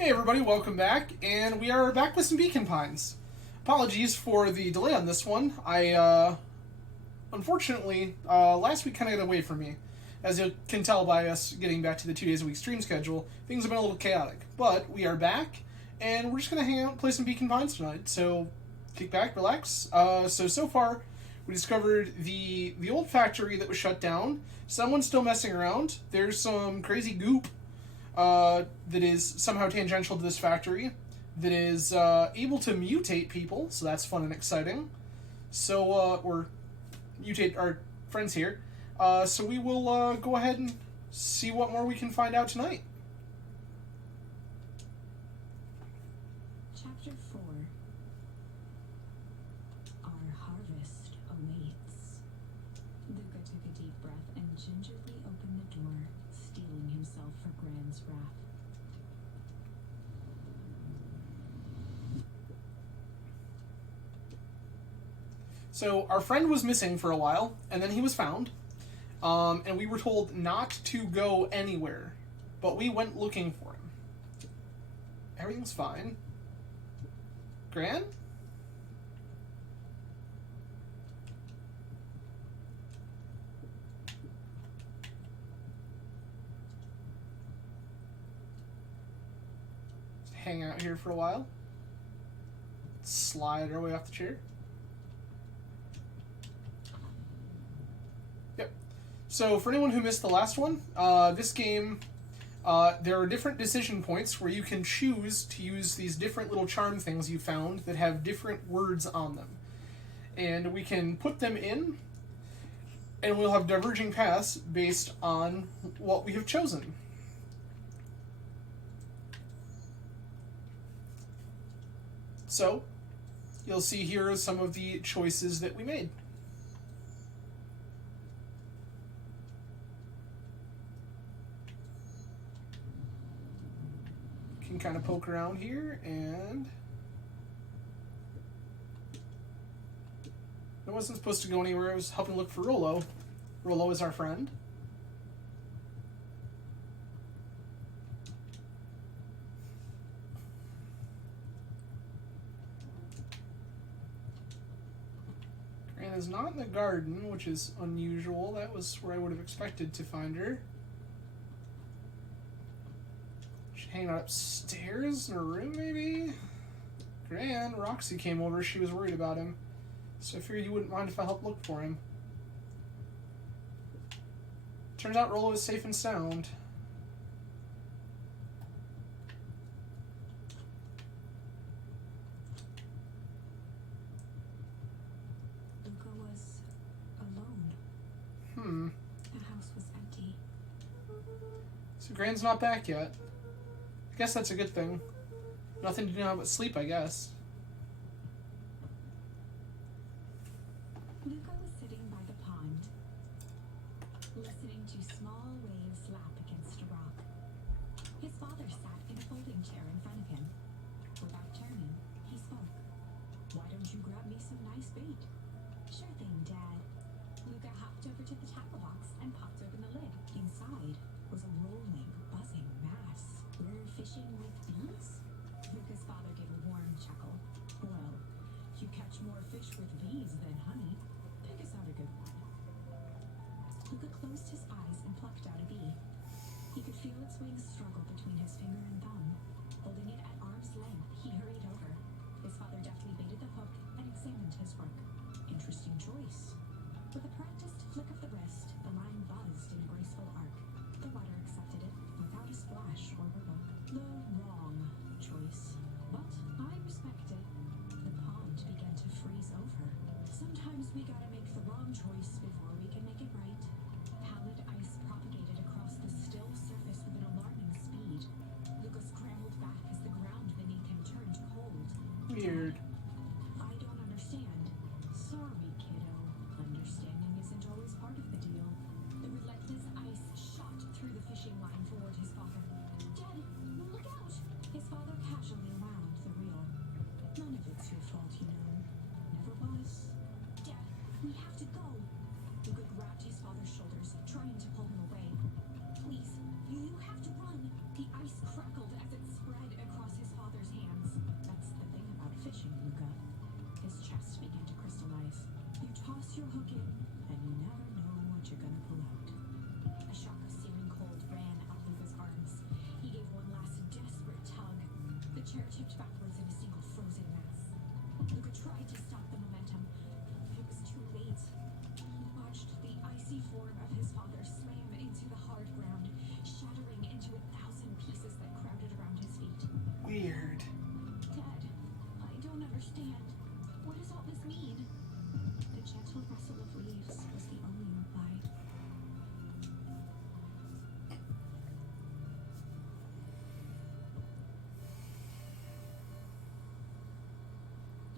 Hey everybody, welcome back, and we are back with some Beacon Pines. Apologies for the delay on this one. Unfortunately, last week kind of got away from me. As you can tell by us getting back to the 2 days a week stream schedule, things have been a little chaotic. But we are back, and we're just going to hang out and play some Beacon Pines tonight. So, kick back, relax. So far, we discovered the old factory that was shut down. Someone's still messing around. There's some crazy goop that is somehow tangential to this factory, that is able to mutate people, so that's fun and exciting. Or mutate our friends here. So we will go ahead and see what more we can find out tonight. Chapter 4. Our harvest awaits. Luka took a deep breath and gingerly opened the door, steeling himself for Gran's wrath. So our friend was missing for a while, and then he was found. And we were told not to go anywhere. But we went looking for him. Everything's fine. Gran? Just hang out here for a while. Slide our way off the chair. So, for anyone who missed the last one, this game, there are different decision points where you can choose to use these different little charm things you found that have different words on them. And we can put them in, and we'll have diverging paths based on what we have chosen. So, you'll see here are some of the choices that we made. Can kind of poke around here, and I wasn't supposed to go anywhere. I was helping look for Rollo. Rollo is our friend. Gran is not in the garden, which is unusual. That was where I would have expected to find her. Hanging out upstairs in her room, maybe? Gran, Roxy came over. She was worried about him. So I figured you wouldn't mind if I helped look for him. Turns out Rollo is safe and sound. Luka was alone. The house was empty. So Gran's not back yet. I guess that's a good thing. Nothing to do now but sleep, I guess. Luka was sitting by the pond, listening to small waves lap against a rock. His father sat in a folding chair in front of him. Without turning, he spoke. "Why don't you grab me some nice bait?" "Sure thing, Dad." Luka hopped over to the tackle box and popped open the lid. Inside was a rolling, buzzing mass. "We're fishing with bees?" Luka's father gave a warm chuckle. "Well, you catch more fish with bees than honey. Pick us out a good one." Luka closed his eyes and plucked out a bee. He could feel its wings struggle between his finger and thumb. Holding it at arm's length, he hurried over. His father deftly baited the hook and examined his work. Interesting choice. With a practiced flick of the wrist, the line buzzed in a graceful arc. The water accepted it without a splash or rebuke. The wrong choice. But I respect it. The pond began to freeze over. Sometimes we gotta make the wrong choice before we can make it right. Pallid ice propagated across the still surface with an alarming speed. Luka scrambled back as the ground beneath him turned cold. Weird. "I don't understand." "Sorry, kiddo. Understanding isn't always part of the deal." The relentless ice shot through the fishing line toward his father. "Dad, look out!" His father casually wound the reel. "None of it's your fault, you know. Never was." "Dad, we have to go." Luka grabbed his father's shoulders, trying to pull him away. "Please, you have to run." The ice crackled as it spread across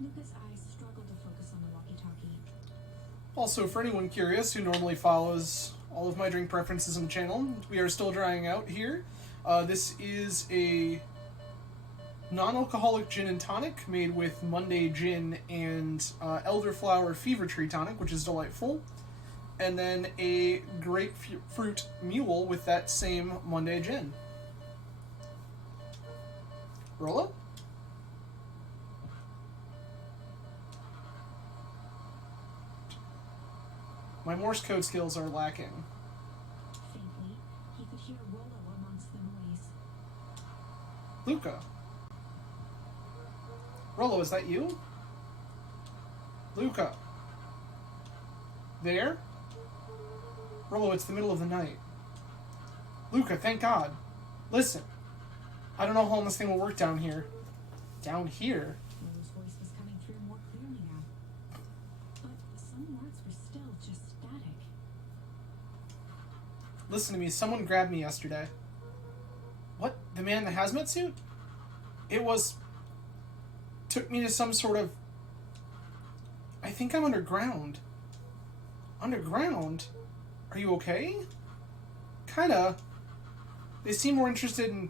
Luka's eyes struggled to focus on the walkie-talkie. Also, for anyone curious who normally follows all of my drink preferences on the channel, we are still drying out here. This is a non-alcoholic gin and tonic made with Monday gin and elderflower fever tree tonic, which is delightful. And then a grapefruit mule with that same Monday gin. Rollo? My Morse code skills are lacking. Faintly, he could hear Rollo amongst the noise. Luka. Rollo, is that you? Luka. There? Rollo, it's the middle of the night. Luka, thank God. Listen. I don't know how long this thing will work down here. Down here? Rollo's voice was coming through more clearly now. But some words were still just static. Listen to me, someone grabbed me yesterday. What? The man in the hazmat suit? It was... took me to some sort of... I think I'm underground. Underground? Are you okay? Kinda. They seem more interested in...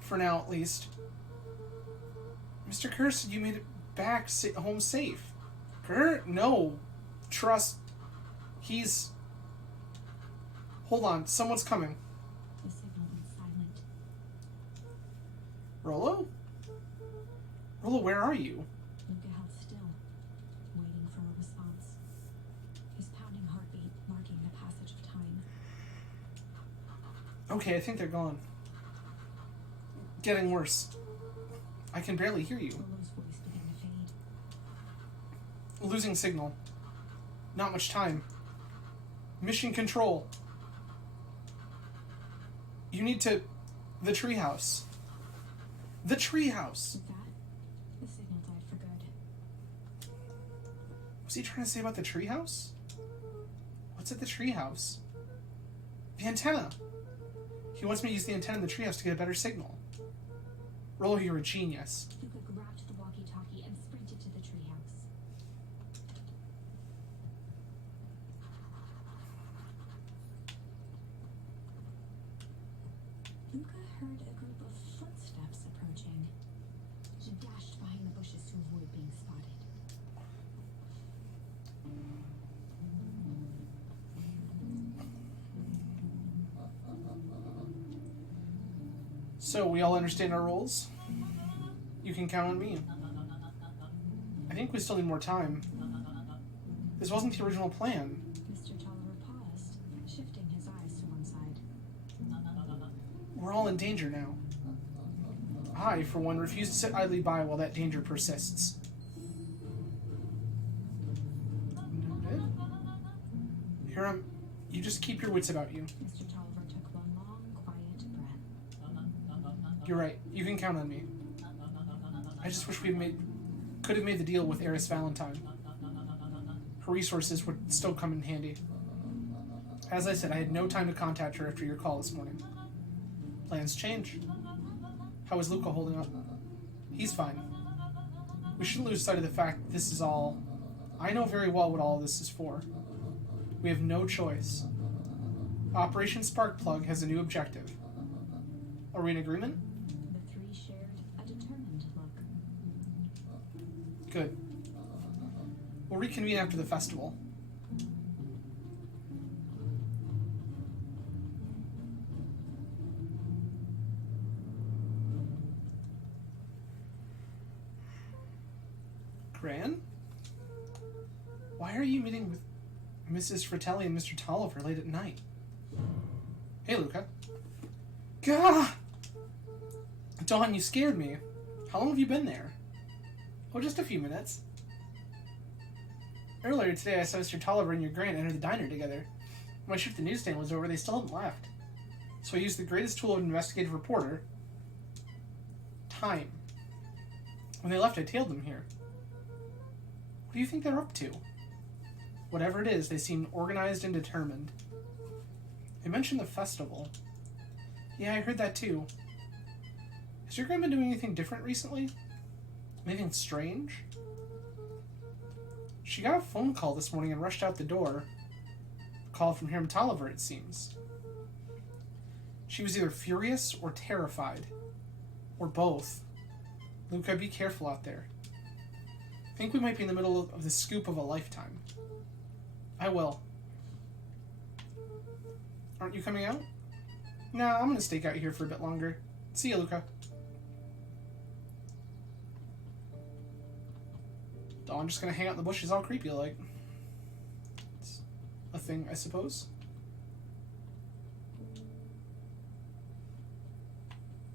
for now, at least. Mr. Kerr said you made it back home safe. Kerr? No. Trust. He's... Hold on, someone's coming. The signal went silent. Rollo? Rollo, where are you? Luka held still, waiting for a response. His pounding heartbeat marking the passage of time. Okay, I think they're gone. Getting worse. I can barely hear you. Rollo's voice began to fade. Losing signal. Not much time. Mission control. You need to... The treehouse. The treehouse! With that, the signal died for good. What's he trying to say about the treehouse? What's at the treehouse? The antenna! He wants me to use the antenna in the treehouse to get a better signal. Rollo, you're a genius. Luka grabbed the walkie-talkie and sprinted to the treehouse. Luka heard a group of footsteps approaching. He dashed behind the bushes to avoid being spotted. So, we all understand our roles? You can count on me. I think we still need more time. This wasn't the original plan. Mr. Tolliver paused, shifting his eyes to one side. We're all in danger now. I, for one, refuse to sit idly by while that danger persists. Hiram, you just keep your wits about you. Mr. Tolliver took one long, quiet breath. You're right. You can count on me. I just wish could have made the deal with Eris Valentine. Her resources would still come in handy. As I said, I had no time to contact her after your call this morning. Plans change. How is Luka holding up? He's fine. We shouldn't lose sight of the fact that this is all... I know very well what all this is for. We have no choice. Operation Sparkplug has a new objective. Are we in agreement? The three shared a determined look. Good. We'll reconvene after the festival. Gran? Why are you meeting with Mrs. Fratelli and Mr. Tolliver late at night? Hey, Luka. Gah! Dawn, you scared me. How long have you been there? Oh, just a few minutes. Earlier today, I saw Mr. Tolliver and your Gran enter the diner together. When my shift at the newsstand was over, they still hadn't left. So I used the greatest tool of an investigative reporter. Time. When they left, I tailed them here. What do you think they're up to? Whatever it is, they seem organized and determined. They mentioned the festival. Yeah, I heard that too. Has your Gran been doing anything different recently? Anything strange? She got a phone call this morning and rushed out the door. A call from Hiram Tolliver, it seems. She was either furious or terrified. Or both. Luka, be careful out there. I think we might be in the middle of the scoop of a lifetime. I will. Aren't you coming out? No, I'm gonna stake out here for a bit longer. See ya, Luka. Oh, I'm just gonna hang out in the bushes all creepy like. It's a thing, I suppose.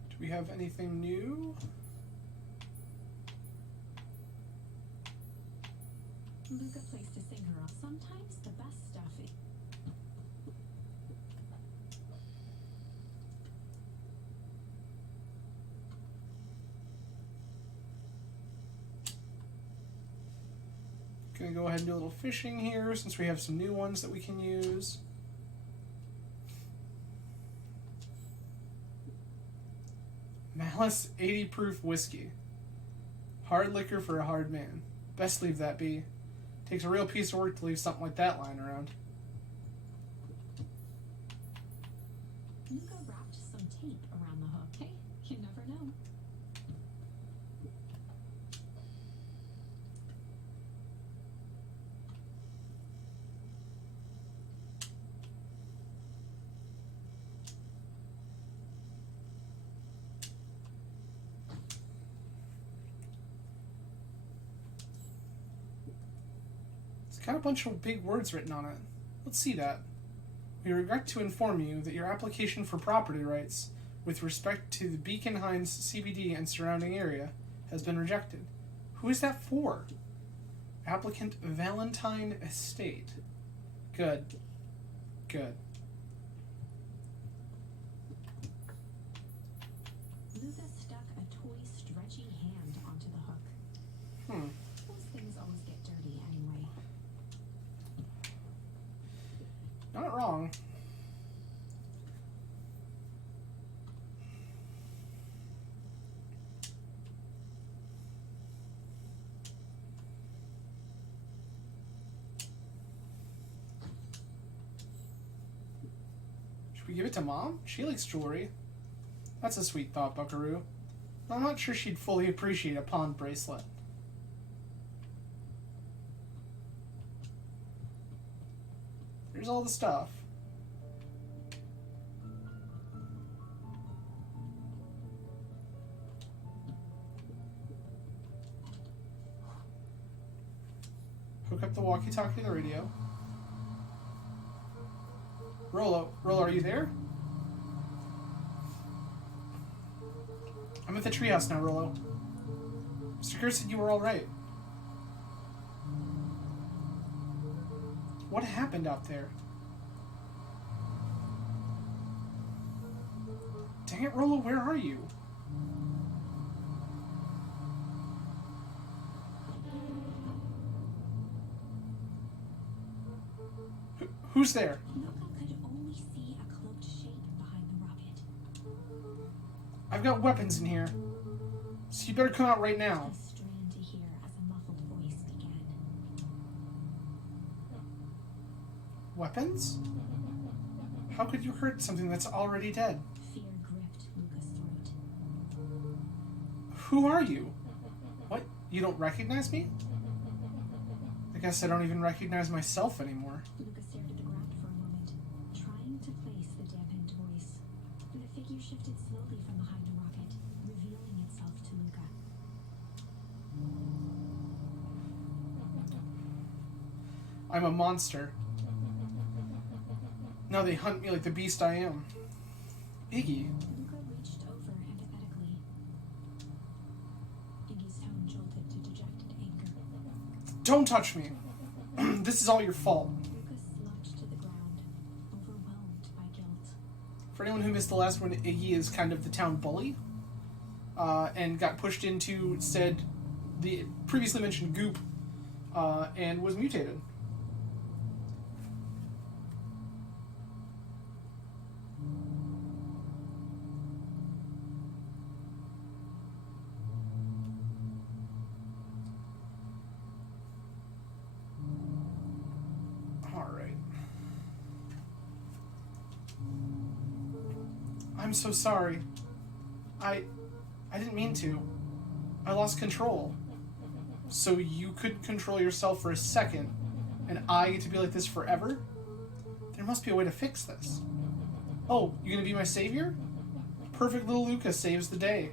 Do we have anything new? Luka placed a singer up. Sometimes the best stuff is... Gonna go ahead and do a little fishing here since we have some new ones that we can use. Malice 80 proof whiskey. Hard liquor for a hard man. Best leave that be. Takes a real piece of work to leave something like that lying around. Luka wrapped some tape around the hook. Hey, you never know. Got a bunch of big words written on it. Let's see that. We regret to inform you that your application for property rights with respect to the Beacon Hines CBD and surrounding area has been rejected. Who is that for? Applicant Valentine Estate. Good. Good. Luka stuck a toy stretchy hand onto the hook. Those things always get dirty anyway. Not wrong. Should we give it to Mom? She likes jewelry. That's a sweet thought, Buckaroo. I'm not sure she'd fully appreciate a pawn bracelet. Here's all the stuff. Hook up the walkie-talkie to the radio. Rolo, are you there? I'm at the treehouse now, Rolo. Mr. Kerr said you were alright. What happened out there? Dang it, Rolo, where are you? Who's there? Luka could only see a cloaked shape behind the rocket. I've got weapons in here, so you better come out right now. A strain to hear as a muffled voice began. Weapons? How could you hurt something that's already dead? Fear gripped Luka's throat. Who are you? What? You don't recognize me? I guess I don't even recognize myself anymore. Luka stared at the ground for a moment, trying to place the dampened voice. The figure shifted slowly from behind the rocket, revealing itself to Luka. I'm a monster. Now they hunt me like the beast I am. Iggy. Luka reached over empathetically. Iggy's tone jolted to dejected anger. Don't touch me. This is all your fault. Luka slumped to the ground, overwhelmed by guilt. For anyone who missed the last one, Iggy is kind of the town bully. And got pushed into, said, the previously mentioned goop, and was mutated. I'm so sorry. I didn't mean to. I lost control. So you couldn't control yourself for a second, and I get to be like this forever? There must be a way to fix this. Oh, you gonna be my savior? Perfect little Luka saves the day.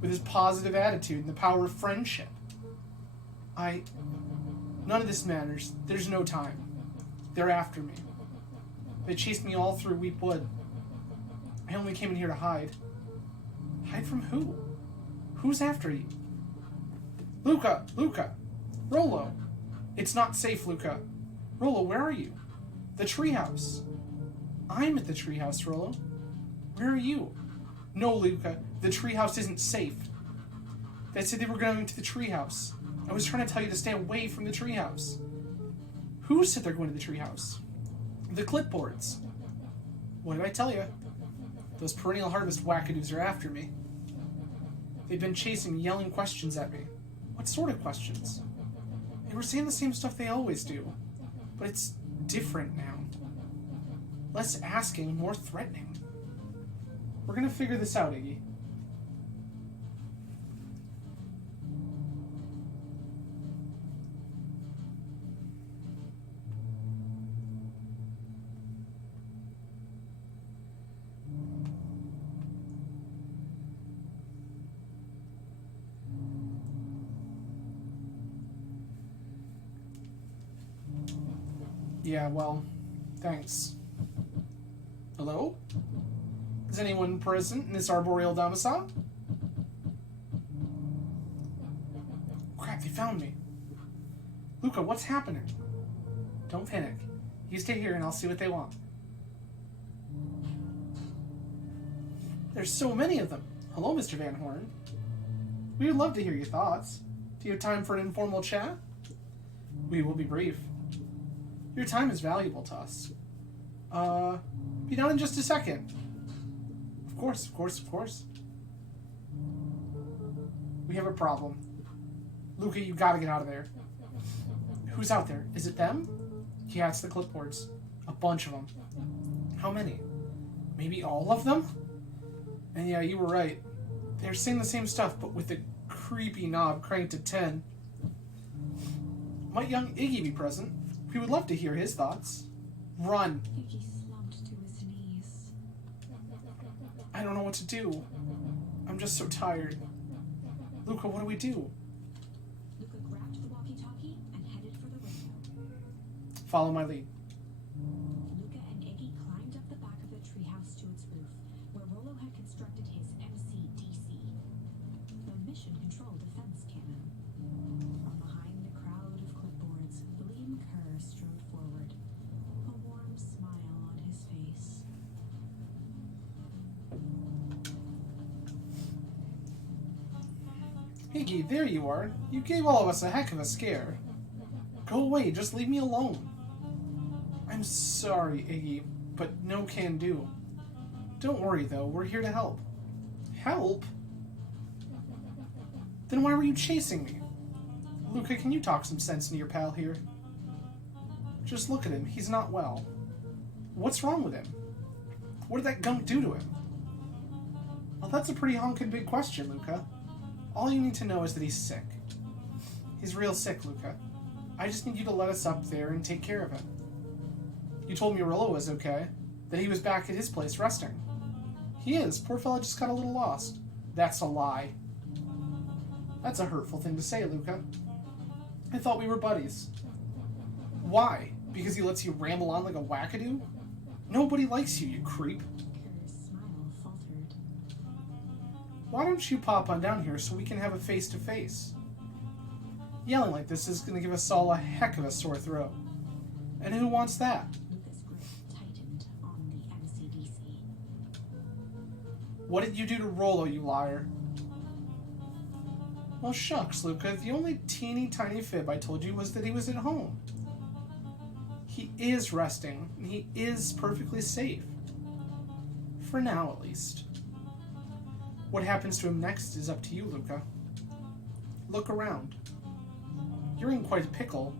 With his positive attitude and the power of friendship. None of this matters. There's no time. They're after me. They chased me all through Weepwood. I only came in here to hide. Hide from who? Who's after you? Luka! Luka! Rollo! It's not safe, Luka. Rollo, where are you? The treehouse. I'm at the treehouse, Rollo. Where are you? No, Luka. The treehouse isn't safe. They said they were going to the treehouse. I was trying to tell you to stay away from the treehouse. Who said they're going to the treehouse? The clipboards. What did I tell you? Those perennial harvest wackadoos are after me. They've been chasing me, yelling questions at me. What sort of questions? They were saying the same stuff they always do. But it's different now. Less asking, more threatening. We're gonna figure this out, Iggy. Yeah, well, thanks. Hello? Is anyone present in this arboreal domicile? Crap, they found me. Luka, what's happening? Don't panic. You stay here and I'll see what they want. There's so many of them. Hello, Mr. Van Horn. We would love to hear your thoughts. Do you have time for an informal chat? We will be brief. Your time is valuable to us. Be done in just a second. Of course, of course, of course. We have a problem. Luka, you gotta get out of there. Who's out there? Is it them? Yeah, it's the clipboards. A bunch of them. How many? Maybe all of them? And yeah, you were right. They're saying the same stuff, but with the creepy knob cranked to 10. Might young Iggy be present? We would love to hear his thoughts. Run. Iggy slumped to his knees. I don't know what to do. I'm just so tired. Luka, what do we do? Luka grabbed the walkie-talkie and headed for the window. Follow my lead. Luka and Iggy climbed up the back of the treehouse to its roof, where Rollo had constructed his MCDC, the Mission Control Defense Cannon. From behind the crowd of clipboards, William Kerr strode forward, a warm smile on his face. Iggy, there you are. You gave all of us a heck of a scare. Go away, just leave me alone. I'm sorry, Iggy, but no can do. Don't worry, though, we're here to help. Help? Then why were you chasing me? Luka, can you talk some sense into your pal here? Just look at him, he's not well. What's wrong with him? What did that gunk do to him? Well, that's a pretty honkin' big question, Luka. All you need to know is that he's sick. He's real sick, Luka. I just need you to let us up there and take care of him. You told me Rollo was okay, that he was back at his place resting. He is. Poor fella just got a little lost. That's a lie. That's a hurtful thing to say, Luka. I thought we were buddies. Why? Because he lets you ramble on like a wackadoo? Nobody likes you, you creep. Kerr's smile faltered. Why don't you pop on down here so we can have a face-to-face? Yelling like this is going to give us all a heck of a sore throat. And who wants that? Luka's grip tightened on the MCDC. What did you do to Rollo, you liar? Well, shucks, Luka. The only teeny tiny fib I told you was that he was at home. He is resting, and he is perfectly safe. For now, at least. What happens to him next is up to you, Luka. Look around. You're in quite a pickle,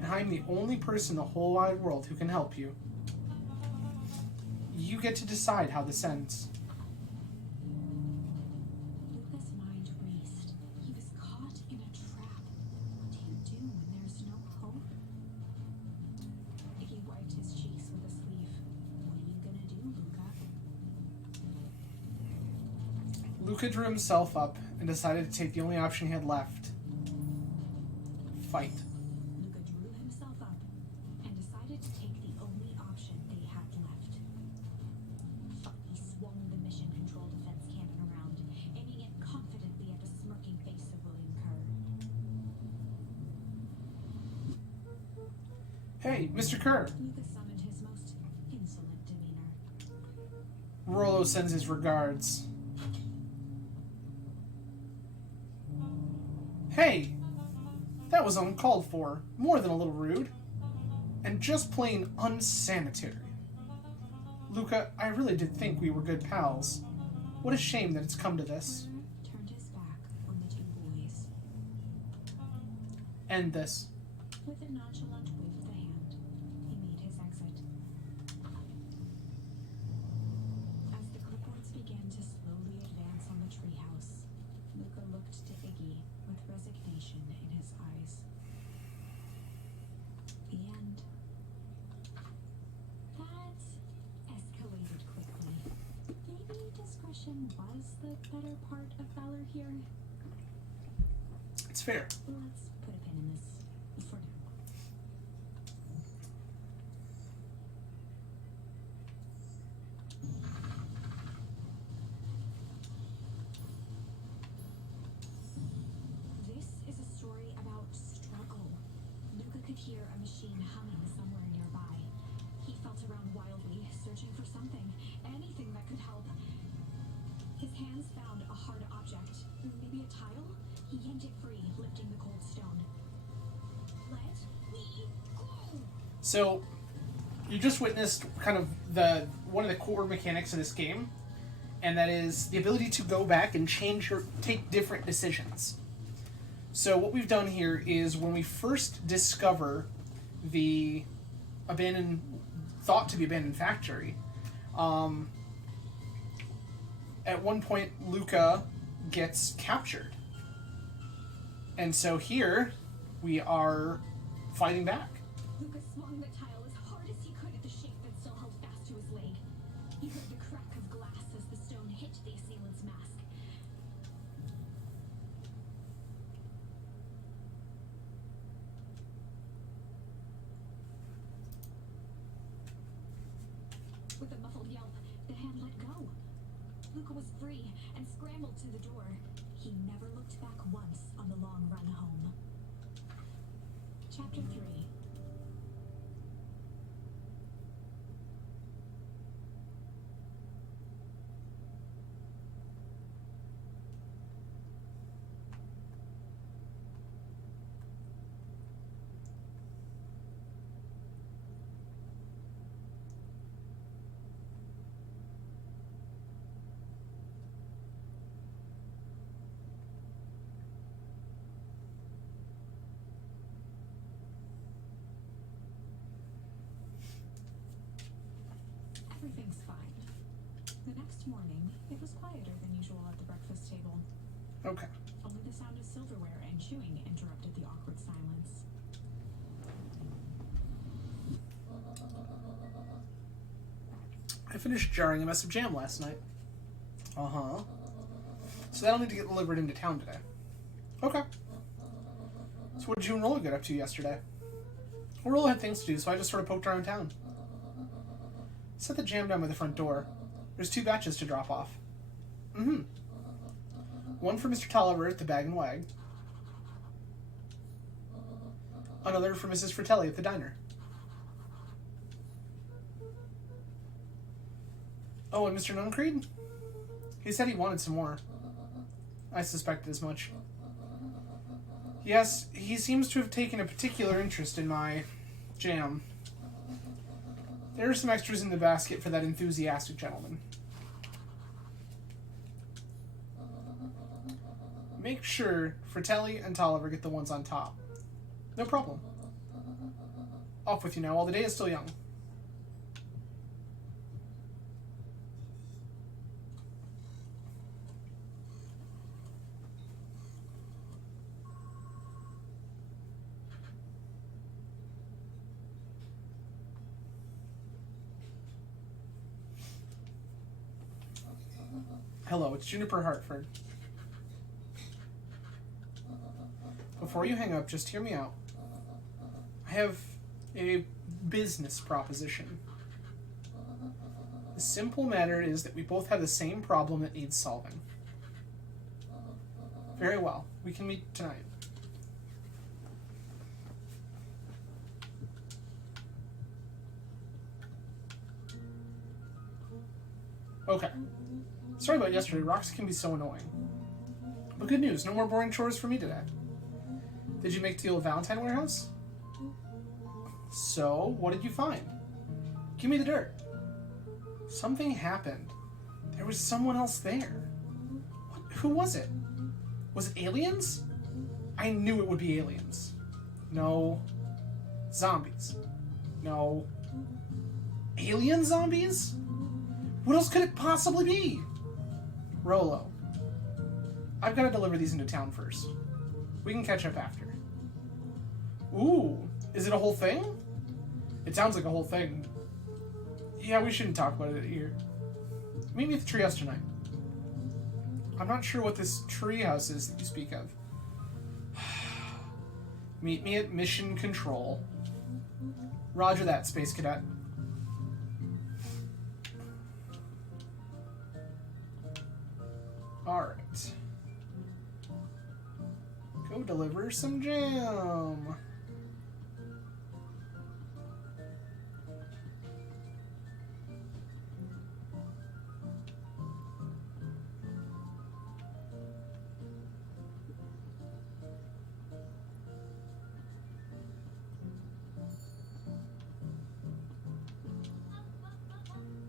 and I'm the only person in the whole wide world who can help you. You get to decide how this ends. Luka drew himself up and decided to take the only option he had left. Fight. Luka drew himself up and decided to take the only option they had left. He swung the mission control defense cannon around, aiming it confidently at the smirking face of William Kerr. Hey, Mr. Kerr. Luka summoned his most insolent demeanor. Rollo sends his regards. Hey! That was uncalled for, more than a little rude, and just plain unsanitary. Luka, I really did think we were good pals. What a shame that it's come to this. Turned his back on the two boys. End this. With a nonchalant wave of the hand, he made his exit. As the clipboards began to slowly advance on the treehouse, Luka looked to Iggy with resignation in his eyes. The end. That escalated quickly. Maybe discretion was the better part of valor here. It's fair. Let's put a pin in this for now. This is a story about struggle. Luka could hear a machine humming somewhere nearby. He felt around wildly, searching for something, anything that could help. His hands found a hard object, maybe a tile. He yanked it free, lifting the cold stone. Let me go! So, you just witnessed kind of one of the core mechanics of this game, and that is the ability to go back and take different decisions. So what we've done here is when we first discover the thought to be abandoned factory, at one point Luka gets captured. And so here we are fighting back. Luka swung the tile as hard as he could at the shape that still held fast to his leg. He heard the crack of glass as the stone hit the assailant's mask. With a muffled yelp, the hand let go. Luka was free and scrambled to the door. He never looked back once on the long run home. Chapter 3. Everything's fine. The next morning, it was quieter than usual at the breakfast table. Okay. Only the sound of silverware and chewing interrupted the awkward silence. I finished jarring a mess of jam last night. Uh-huh. So that'll need to get delivered into town today. Okay. So what did you and Rollo get up to yesterday? Well, Rollo had things to do, so I just sort of poked around town. Set the jam down by the front door. There's 2 batches to drop off. Mm-hmm. One for Mr. Tolliver at the Bag and Wag. Another for Mrs. Fratelli at the diner. Oh, and Mr. Nuncreed? He said he wanted some more. I suspected as much. Yes, he seems to have taken a particular interest in my jam. There are some extras in the basket for that enthusiastic gentleman. Make sure Fratelli and Tolliver get the ones on top. No problem. Off with you now while the day is still young. Hello, it's Juniper Hartford. Before you hang up, just hear me out. I have a business proposition. The simple matter is that we both have the same problem that needs solving. Very well. We can meet tonight. Okay. Sorry about yesterday. Roxy can be so annoying. But good news. No more boring chores for me today. Did you make the old Valentine warehouse? So, what did you find? Give me the dirt. Something happened. There was someone else there. What? Who was it? Was it aliens? I knew it would be aliens. No. Zombies. No. Alien zombies? What else could it possibly be? Rolo. I've got to deliver these into town first. We can catch up after. Ooh, is it a whole thing? It sounds like a whole thing. Yeah, we shouldn't talk about it here. Meet me at the treehouse tonight. I'm not sure what this treehouse is that you speak of. Meet me at Mission Control. Roger that, Space Cadet. Alright. Go deliver some jam.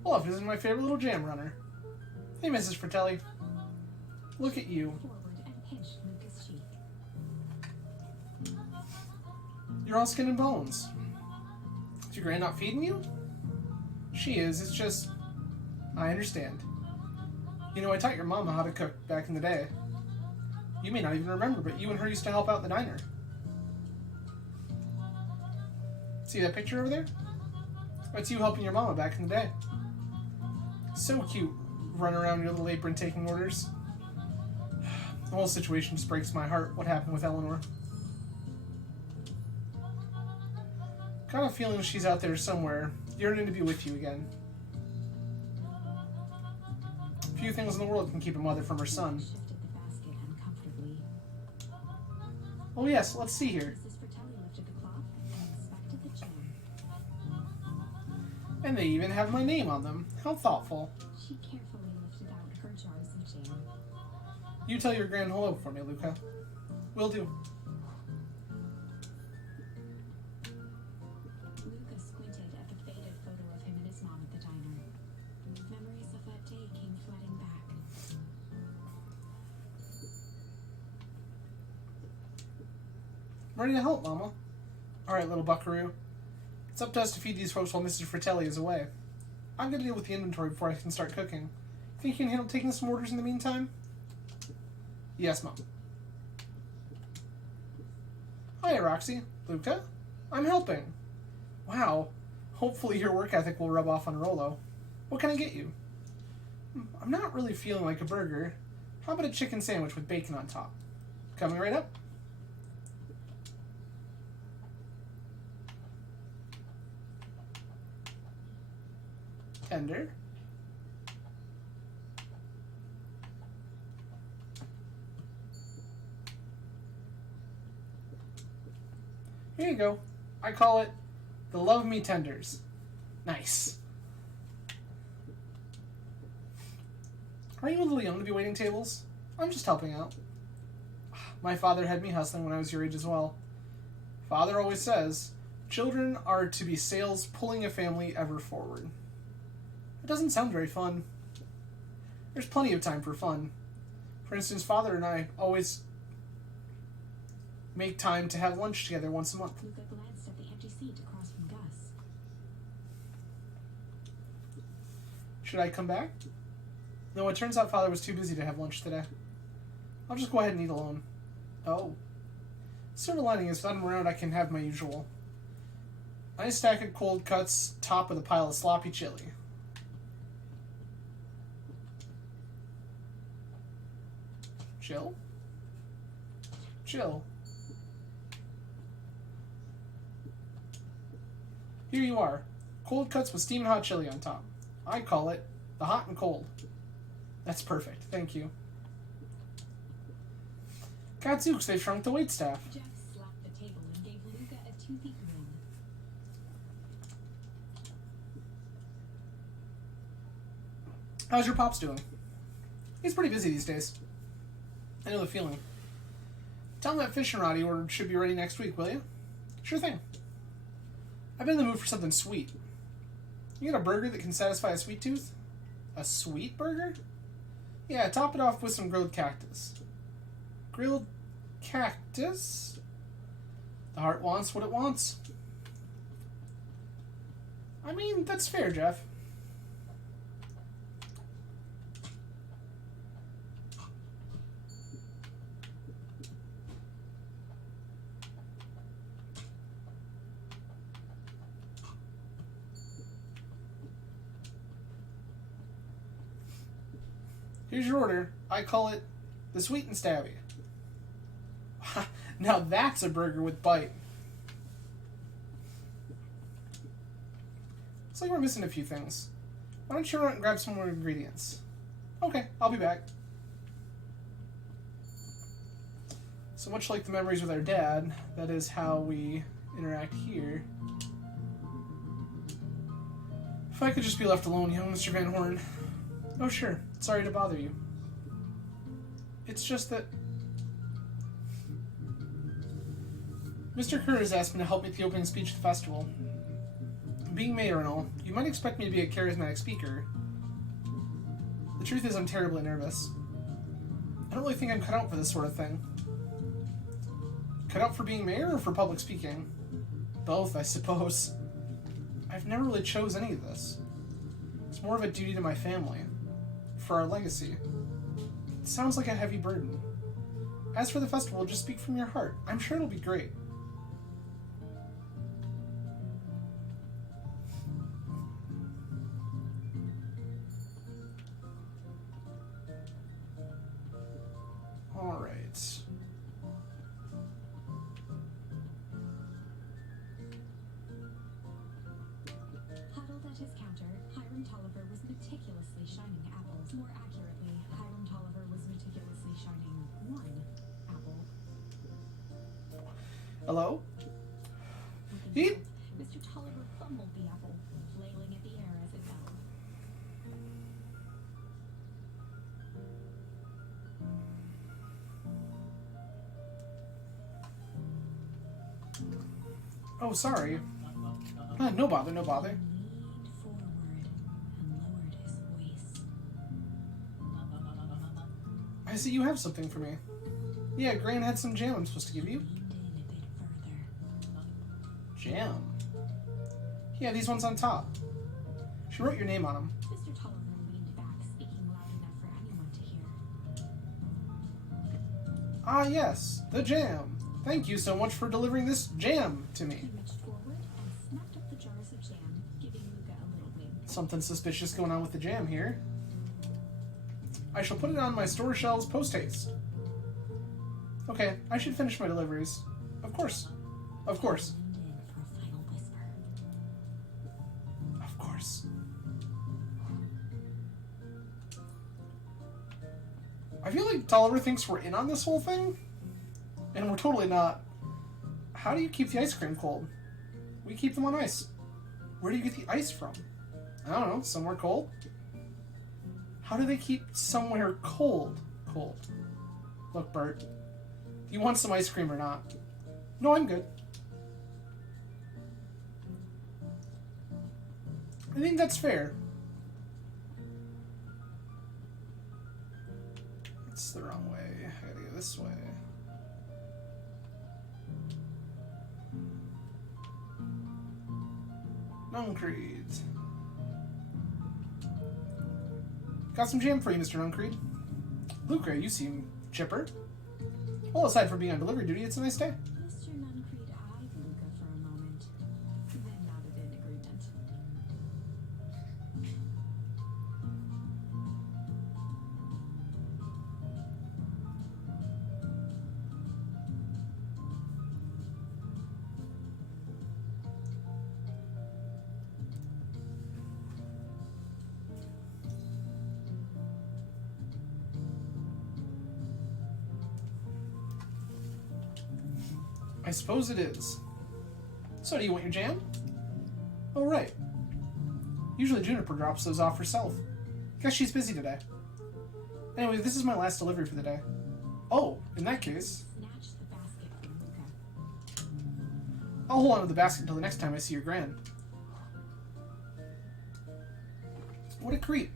Olaf, this is my favorite little jam runner. Hey, Mrs. Fratelli. Look at you. You're all skin and bones. Is your gran not feeding you? She is. It's just... I understand. You know, I taught your mama how to cook back in the day. You may not even remember, but you and her used to help out in the diner. See that picture over there? That's you helping your mama back in the day. So cute. Run around your little apron taking orders. The whole situation just breaks my heart. What happened with Eleanor? Got a feeling she's out there somewhere, yearning to be with you again. Few things in the world can keep a mother from her son. Oh yes, let's see here. And they even have my name on them. How thoughtful. She carefully lifted out her jars of jam. You tell your gran hello for me, Luka. Will do. Luka squinted at the faded photo of him and his mom at the diner. Memories of that day came flooding back. I'm ready to help, Mama. Alright, little buckaroo. It's up to us to feed these folks while Mrs. Fratelli is away. I'm going to deal with the inventory before I can start cooking. Think you can handle taking some orders in the meantime? Yes, Mom. Hiya, Roxy. Luka? I'm helping. Wow. Hopefully your work ethic will rub off on Rolo. What can I get you? I'm not really feeling like a burger. How about a chicken sandwich with bacon on top? Coming right up. Tender. Here you go. I call it the Love Me Tenders. Nice. Are you a little young to be waiting tables? I'm just helping out. My father had me hustling when I was your age as well. Father always says, children are to be sails pulling a family ever forward. It doesn't sound very fun. There's plenty of time for fun. For instance, Father and I always make time to have lunch together once a month. Luka glanced at the empty seat across from Gus. Should I come back? No, it turns out Father was too busy to have lunch today. I'll just go ahead and eat alone. Oh. Silver lining is if I'm around, I can have my usual. Nice stack of cold cuts, top with a pile of sloppy chili. Chill? Chill. Here you are. Cold cuts with steaming hot chili on top. I call it the hot and cold. That's perfect. Thank you. Gadzooks, they've shrunk the waitstaff. Jeff slapped the table and gave Luka a toothy grin. How's your pops doing? He's pretty busy these days. I know the feeling. Tell him that fishing rod he ordered should be ready next week, will you? Sure thing. I've been in the mood for something sweet. You got a burger that can satisfy a sweet tooth? A sweet burger? Yeah, top it off with some grilled cactus. Grilled cactus? The heart wants what it wants. I mean, that's fair, Jeff. Here's your order. I call it the sweet and stabby. Now that's a burger with bite. Looks like we're missing a few things. Why don't you run out and grab some more ingredients? Okay, I'll be back. So much like the memories with our dad, that is how we interact here. If I could just be left alone, young Mr. Van Horn. Oh, sure. Sorry to bother you. It's just that Mr. Kerr has asked me to help make the opening speech at the festival. Being mayor and all, you might expect me to be a charismatic speaker. The truth is I'm terribly nervous. I don't really think I'm cut out for this sort of thing. Cut out for being mayor or for public speaking? Both, I suppose. I've never really chose any of this. It's more of a duty to my family. For our legacy. It sounds like a heavy burden. As for the festival, just speak from your heart. I'm sure it'll be great. Alright. Huddled at his counter, Hiram Tolliver was meticulously shining apples. More accurately, Hiram Tolliver was meticulously shining one apple. Hello? Looking up, Mr. Tolliver fumbled the apple, flailing at the air as it fell. Oh, sorry. No bother, no bother. He leaned forward and lowered his voice. I see you have something for me. Yeah, Gran had some jam I'm supposed to give you. Leaned in a bit further. Jam? Yeah, these ones on top. She wrote your name on them. Mr. Tolliver leaned back, speaking loud enough for anyone to hear. Ah, yes, the jam. Thank you so much for delivering this jam to me. He reached forward and snapped up the jars of jam, giving Luka a little wink. Something suspicious going on with the jam here. I shall put it on my store shelves post-haste. Okay, I should finish my deliveries. Of course. Of course. Leaned in for a final whisper. Of course. I feel like Tolliver thinks we're in on this whole thing. And we're totally not. How do you keep the ice cream cold? We keep them on ice. Where do you get the ice from? I don't know, somewhere cold? How do they keep somewhere cold? Cold. Look, Bert. Do you want some ice cream or not? No, I'm good. I think that's fair. It's the wrong way. I gotta go this way. Nuncreed. Got some jam for you, Mr. Nuncreed. Luka, you seem chipper. Well, aside from being on delivery duty, it's a nice day. Mr. Nuncreed eyed Luka for a moment, then nodded in agreement. I suppose it is. So, do you want your jam? Oh, right. Usually Juniper drops those off herself. Guess she's busy today. Anyway, this is my last delivery for the day. Oh, in that case, Snatch the basket from Luka. I'll hold on to the basket until the next time I see your gran. What a creep.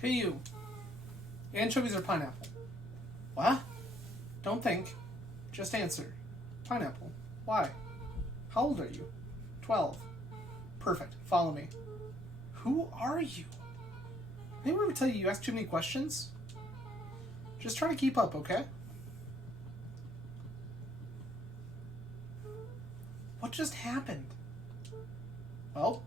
Hey you. Anchovies or pineapple? What? Don't think. Just answer. Pineapple. Why? How old are you? 12. Perfect. Follow me. Who are you? Anyone ever tell you ask too many questions? Just try to keep up, okay? What just happened? Well...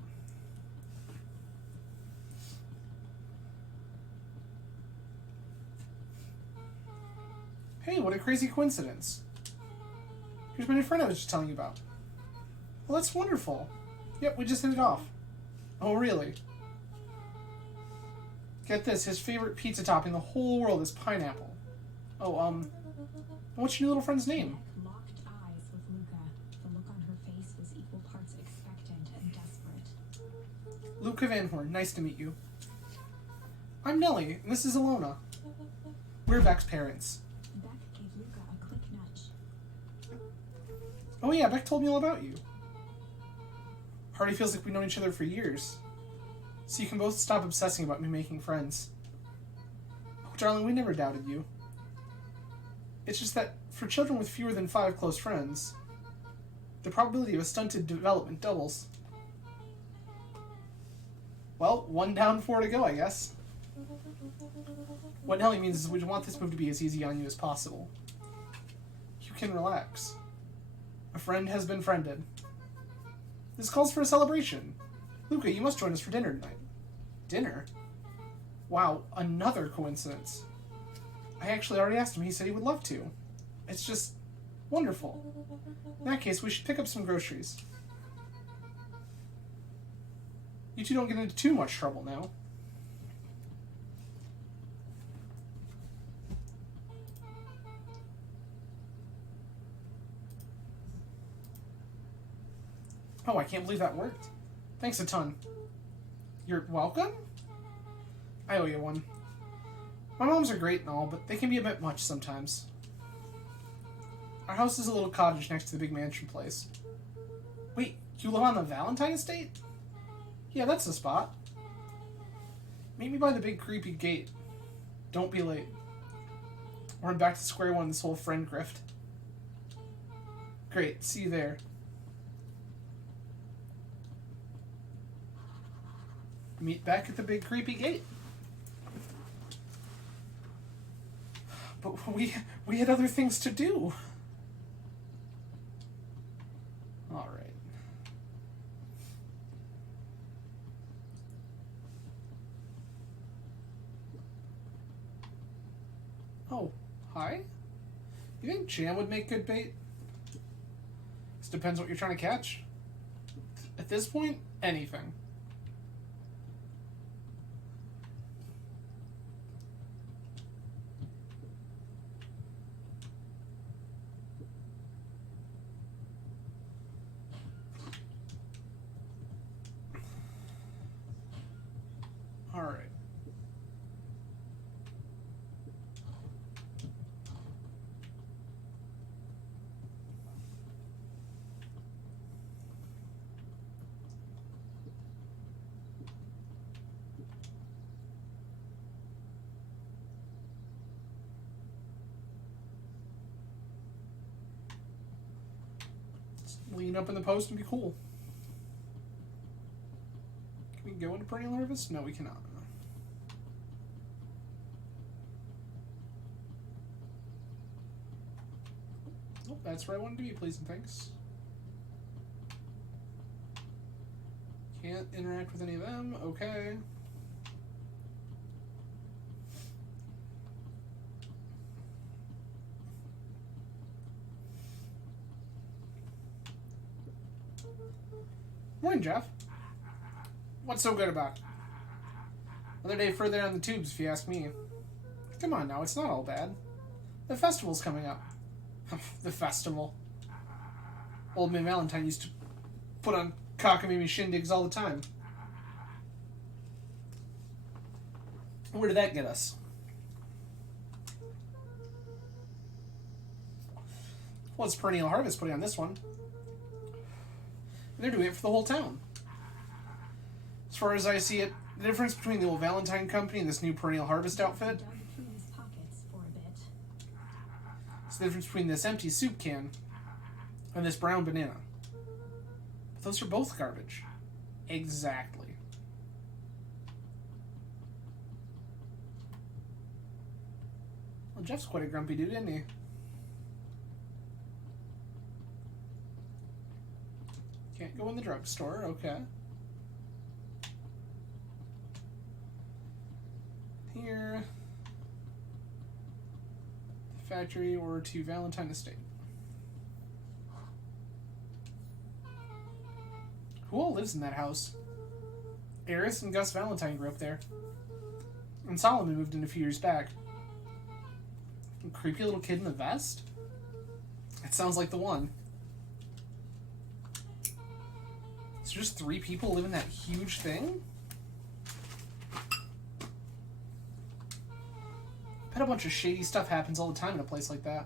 Hey, what a crazy coincidence. Here's my new friend I was just telling you about. Well, that's wonderful. Yep, we just hit it off. Oh, really? Get this, his favorite pizza topping in the whole world is pineapple. Oh, what's your new little friend's name? Locked eyes with Luka. The look on her face was equal parts expectant and desperate. Luka Van Horn, nice to meet you. I'm Nellie, and this is Ilona. We're Beck's parents. Beck gave Luka a quick nudge. Oh yeah, Beck told me all about you. Already feels like we've known each other for years. So you can both stop obsessing about me making friends. Oh, darling, we never doubted you. It's just that, for children with fewer than 5 close friends, the probability of a stunted development doubles. Well, 1 down, 4 to go, I guess. What Nellie means is we want this move to be as easy on you as possible. You can relax. A friend has been friended. This calls for a celebration. Luka, you must join us for dinner tonight. Dinner? Wow, another coincidence. I actually already asked him. He said he would love to. It's just wonderful. In that case, we should pick up some groceries. You two don't get into too much trouble now. Oh, I can't believe that worked. Thanks a ton. You're welcome? I owe you one. My moms are great and all, but they can be a bit much sometimes. Our house is a little cottage next to the big mansion place. Wait, you live on the Valentine estate? Yeah, that's the spot. Meet me by the big creepy gate. Don't be late. Or I'm back to square one this whole friend grift. Great, see you there. Meet back at the big creepy gate. But we had other things to do. All right. Oh, hi. You think jam would make good bait? This depends what you're trying to catch. At this point, anything. All right. Let's lean up in the post and be cool. Can we go into perennial harvest? No, we cannot. Oh, that's where I wanted to be, please and thanks. Can't interact with any of them. Okay. Morning, Jeff. What's so good about it? Another day further on the tubes, if you ask me. Come on now, it's not all bad. The festival's coming up. The festival. Old man Valentine used to put on cockamamie shindigs all the time. Where did that get us? What's Perennial Harvest putting on this one? They're doing it for the whole town. As far as I see it, the difference between the old Valentine Company and this new Perennial Harvest outfit is the difference between this empty soup can and this brown banana. But those are both garbage. Exactly. Well, Jeff's quite a grumpy dude, isn't he? Can't go in the drugstore, okay. Here. The factory or to Valentine Estate. Who all lives in that house? Eris and Gus Valentine grew up there. And Solomon moved in a few years back. A creepy little kid in a vest? It sounds like the one. So just 3 people live in that huge thing? I bet a bunch of shady stuff happens all the time in a place like that.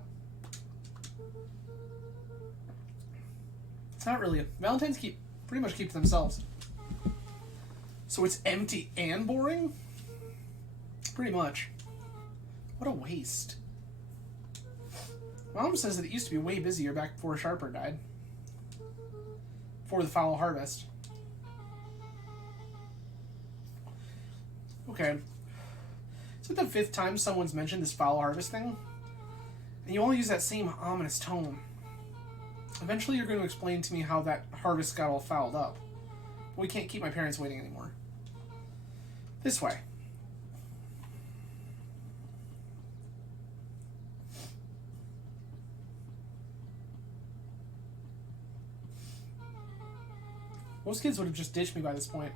It's not really. Valentines pretty much keep to themselves. So it's empty and boring? Pretty much. What a waste. Mom says that it used to be way busier back before Sharper died. For the foul harvest. Okay. It's like the 5th time someone's mentioned this foul harvest thing. And you all use that same ominous tone. Eventually you're going to explain to me how that harvest got all fouled up. But we can't keep my parents waiting anymore. This way. Most kids would have just ditched me by this point.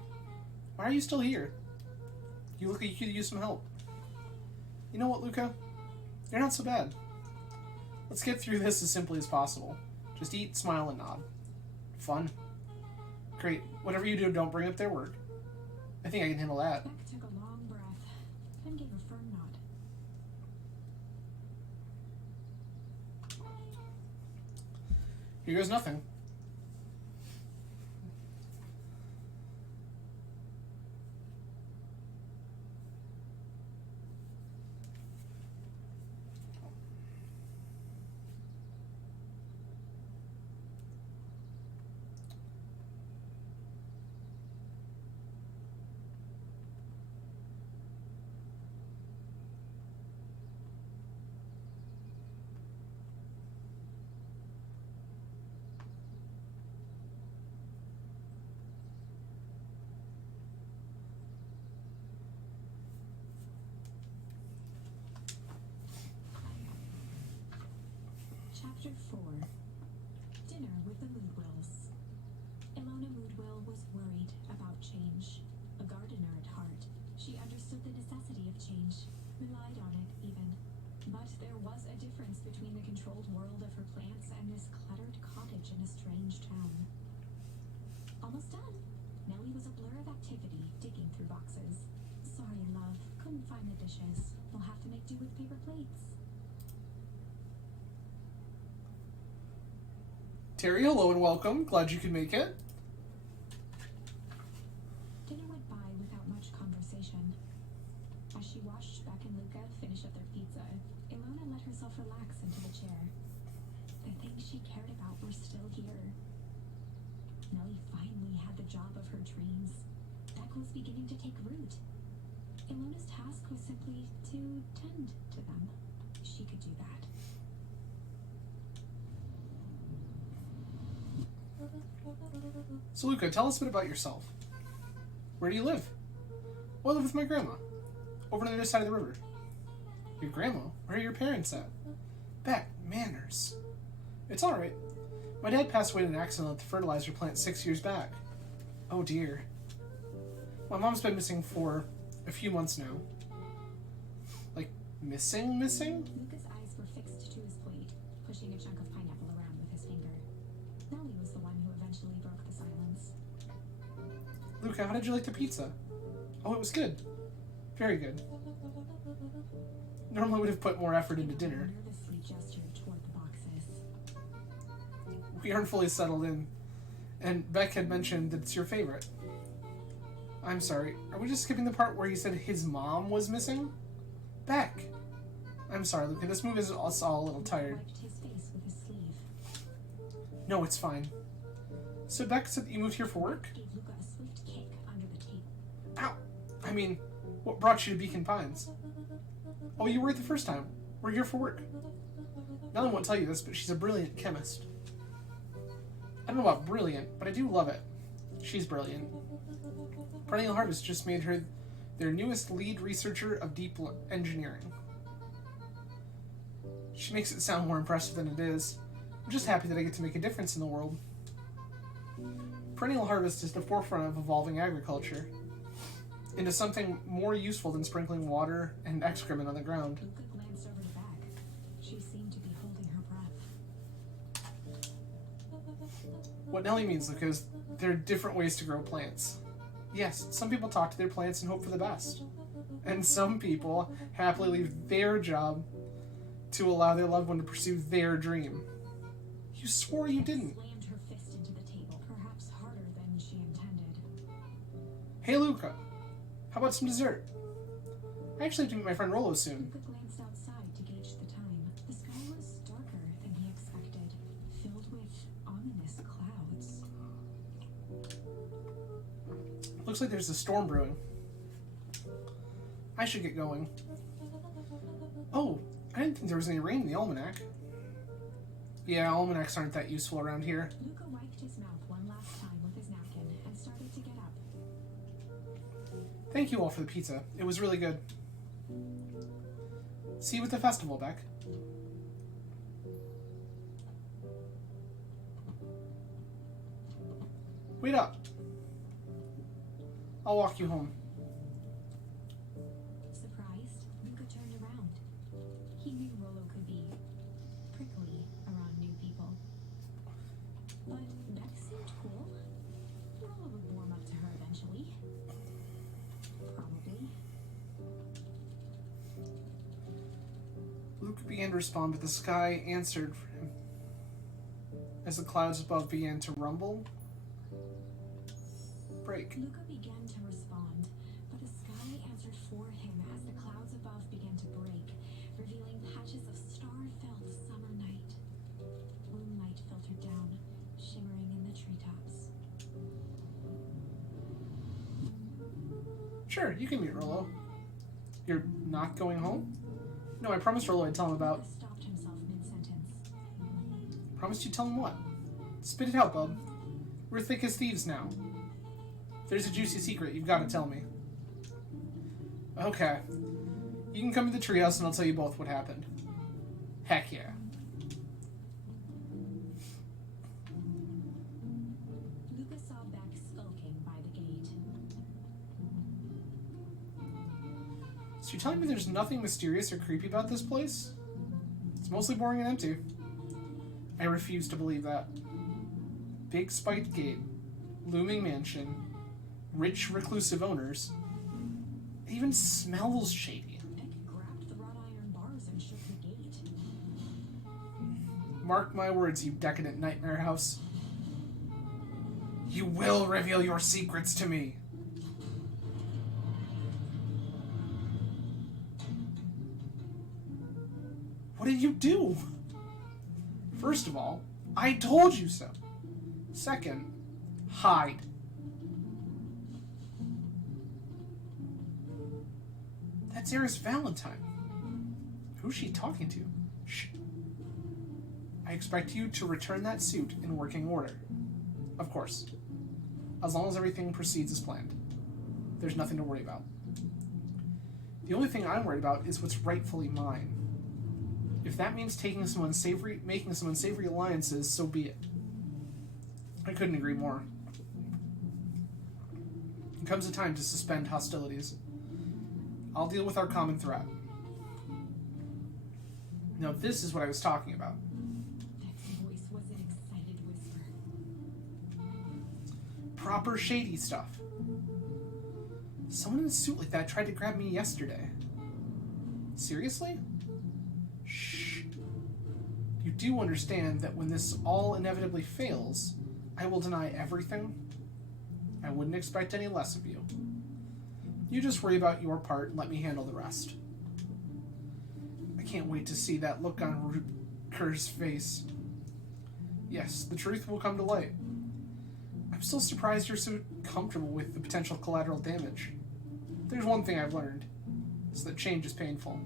Why are you still here? You look like you could use some help. You know what, Luka? You're not so bad. Let's get through this as simply as possible. Just eat, smile, and nod. Fun. Great. Whatever you do, don't bring up their work. I think I can handle that. Beck took a long breath, then gave a firm nod. Here goes nothing. Chapter 4. Dinner with the Moodwills. Ilona Moodwill was worried about change. A gardener at heart, she understood the necessity of change, relied on it even. But there was a difference between the controlled world of her plants and this cluttered cottage in a strange town. Almost done. Nellie was a blur of activity, digging through boxes. Sorry, love. Couldn't find the dishes. We'll have to make do with paper plates. Terry, hello and welcome. Glad you could make it. Dinner went by without much conversation. As she watched Beck and Luka finish up their pizza, Ilona let herself relax into the chair. The things she cared about were still here. Nellie finally had the job of her dreams. Beck was beginning to take root. Ilona's task was simply to tend to them. She could do that. So Luka, tell us a bit about yourself. Where do you live? Well, I live with my grandma. Over on the other side of the river. Your grandma? Where are your parents at? Beck, manners. It's alright. My dad passed away in an accident at the fertilizer plant 6 years back. Oh dear. My mom's been missing for a few months now. Like, missing? Luka's eyes were fixed to his plate, pushing a chunk of pineapple around with his finger. Nellie was the one who eventually broke the silence. Luka, how did you like the pizza? Oh, it was good. Very good. Normally would have put more effort into dinner. Nervously gestured toward the boxes. We aren't fully settled in, and Beck had mentioned that it's your favorite. I'm sorry, are we just skipping the part where he said his mom was missing? Beck! I'm sorry, Luka, this movie is us all a little tired. Wiped his face with his sleeve. No, it's fine. So Beck said that you moved here for work? Gave Luka a swift kick under the table. Ow! I mean, what brought you to Beacon Pines? Oh, you were here the first time. We're here for work. Nellie won't tell you this, but she's a brilliant chemist. I don't know about brilliant, but I do love it. She's brilliant. Perennial Harvest just made her their newest lead researcher of deep engineering. She makes it sound more impressive than it is. I'm just happy that I get to make a difference in the world. Perennial Harvest is the forefront of evolving agriculture into something more useful than sprinkling water and excrement on the ground. Luka glanced over the bag. She seemed to be holding her breath. What Nellie means, Luka, is there are different ways to grow plants. Yes, some people talk to their plants and hope for the best. And some people happily leave their job to allow their loved one to pursue their dream. You swore you didn't. Slammed her fist into the table, perhaps harder than she intended. Hey, Luka. How about some dessert? I actually have to meet my friend Rolo soon. Luka glanced outside to gauge the time. The sky was darker than he expected, filled with ominous clouds. Looks like there's a storm brewing. I should get going. Oh, I didn't think there was any rain in the almanac. Yeah, almanacs aren't that useful around here. Luka wiped his mouth one last time with his napkin and started to get up. Thank you all for the pizza. It was really good. See you at the festival, Beck. Wait up. I'll walk you home. Surprised, Luka turned around. He knew Rolo could be prickly around new people. But Beck seemed cool. Rolo would warm up to her eventually. Probably. Luka began to respond, but the sky answered for him. As the clouds above began to rumble, break. Luka began to respond, but the sky answered for him as the clouds above began to break, revealing patches of star-filled summer night. Moonlight filtered down, shimmering in the treetops. Sure, you can meet Rolo. You're not going home? No, I promised Rolo I'd tell him about... Luka stopped himself mid-sentence. Promised you'd tell him what? Spit it out, bub. We're thick as thieves now. If there's a juicy secret, you've got to tell me. Okay. You can come to the treehouse and I'll tell you both what happened. Heck yeah. Luka saw Beck skulking by the gate. So you're telling me there's nothing mysterious or creepy about this place? It's mostly boring and empty. I refuse to believe that. Big spiked gate, looming mansion, rich reclusive owners. It even smells shady. Beck grabbed the wrought iron bars and shook the gate. Mark my words, you decadent nightmare house. You will reveal your secrets to me. What did you do? First of all, I told you so. Second, hide. That's Eris Valentine. Who's she talking to? Shh. I expect you to return that suit in working order. Of course. as long as everything proceeds as planned. There's nothing to worry about. The only thing I'm worried about is what's rightfully mine. If that means making some unsavory alliances, so be it. I couldn't agree more. It comes a time to suspend hostilities. I'll deal with our common threat. Now, this is what I was talking about. That voice was an excited whisper. Proper shady stuff. Someone in a suit like that tried to grab me yesterday. Seriously? Shh. You do understand that when this all inevitably fails, I will deny everything? I wouldn't expect any less of you. You just worry about your part and let me handle the rest. I can't wait to see that look on Ruker's face. Yes, the truth will come to light. I'm still surprised you're so comfortable with the potential collateral damage. There's one thing I've learned, is that change is painful.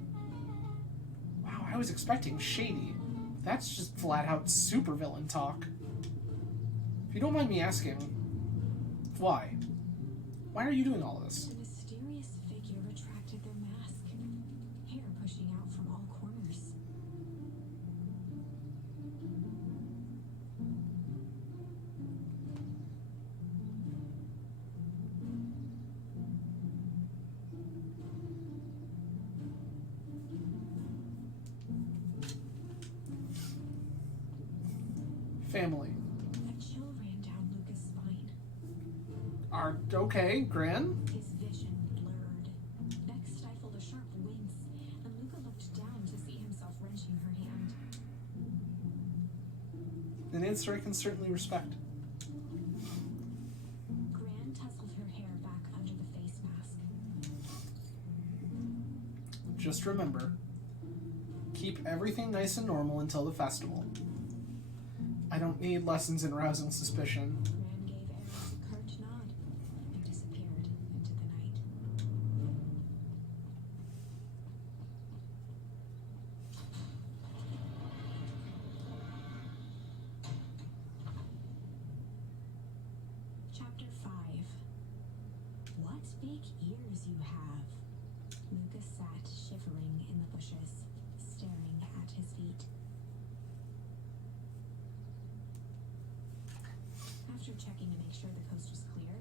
Wow, I was expecting shady. That's just flat-out supervillain talk. If you don't mind me asking, why? Why are you doing all this? The mysterious figure retracted their mask, hair pushing out from all corners. Family. A chill ran down Luka's spine. Okay, Gran? His vision blurred. Beck stifled a sharp wince, and Luka looked down to see himself wrenching her hand. An answer I can certainly respect. Gran tousled her hair back under the face mask. Just remember, keep everything nice and normal until the festival. I don't need lessons in rousing suspicion. Gran gave Eric a curt nod and disappeared into the night. Chapter 5. What big ears you have. Luka sat shivering in the bushes, staring at his feet. After checking to make sure the coast was clear,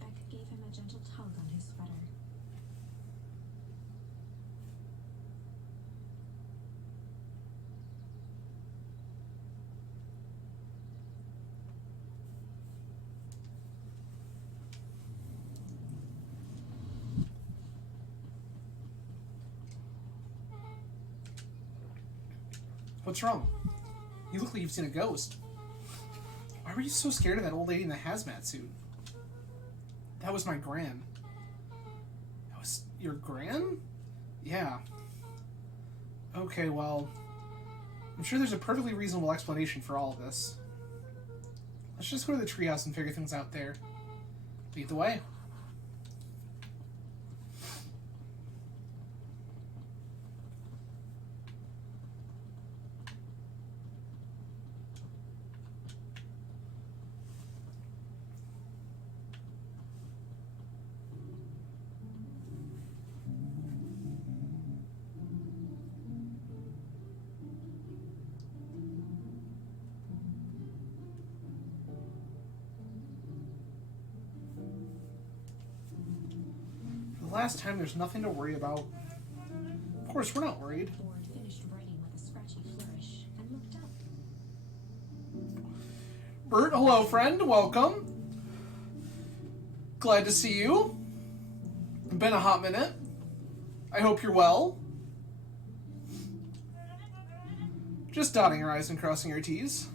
Beck gave him a gentle tug on his sweater. What's wrong? You look like you've seen a ghost. Why were you so scared of that old lady in the hazmat suit? That was my Gran. That was your Gran? Yeah. Okay, well, I'm sure there's a perfectly reasonable explanation for all of this. Let's just go to the treehouse and figure things out there. Lead the way. Last time, there's nothing to worry about. Of course, we're not worried. Ford finished writing with a scratchy flourish and looked up. Bert, hello, friend. Welcome. Glad to see you. Been a hot minute. I hope you're well. Just dotting your I's and crossing your T's.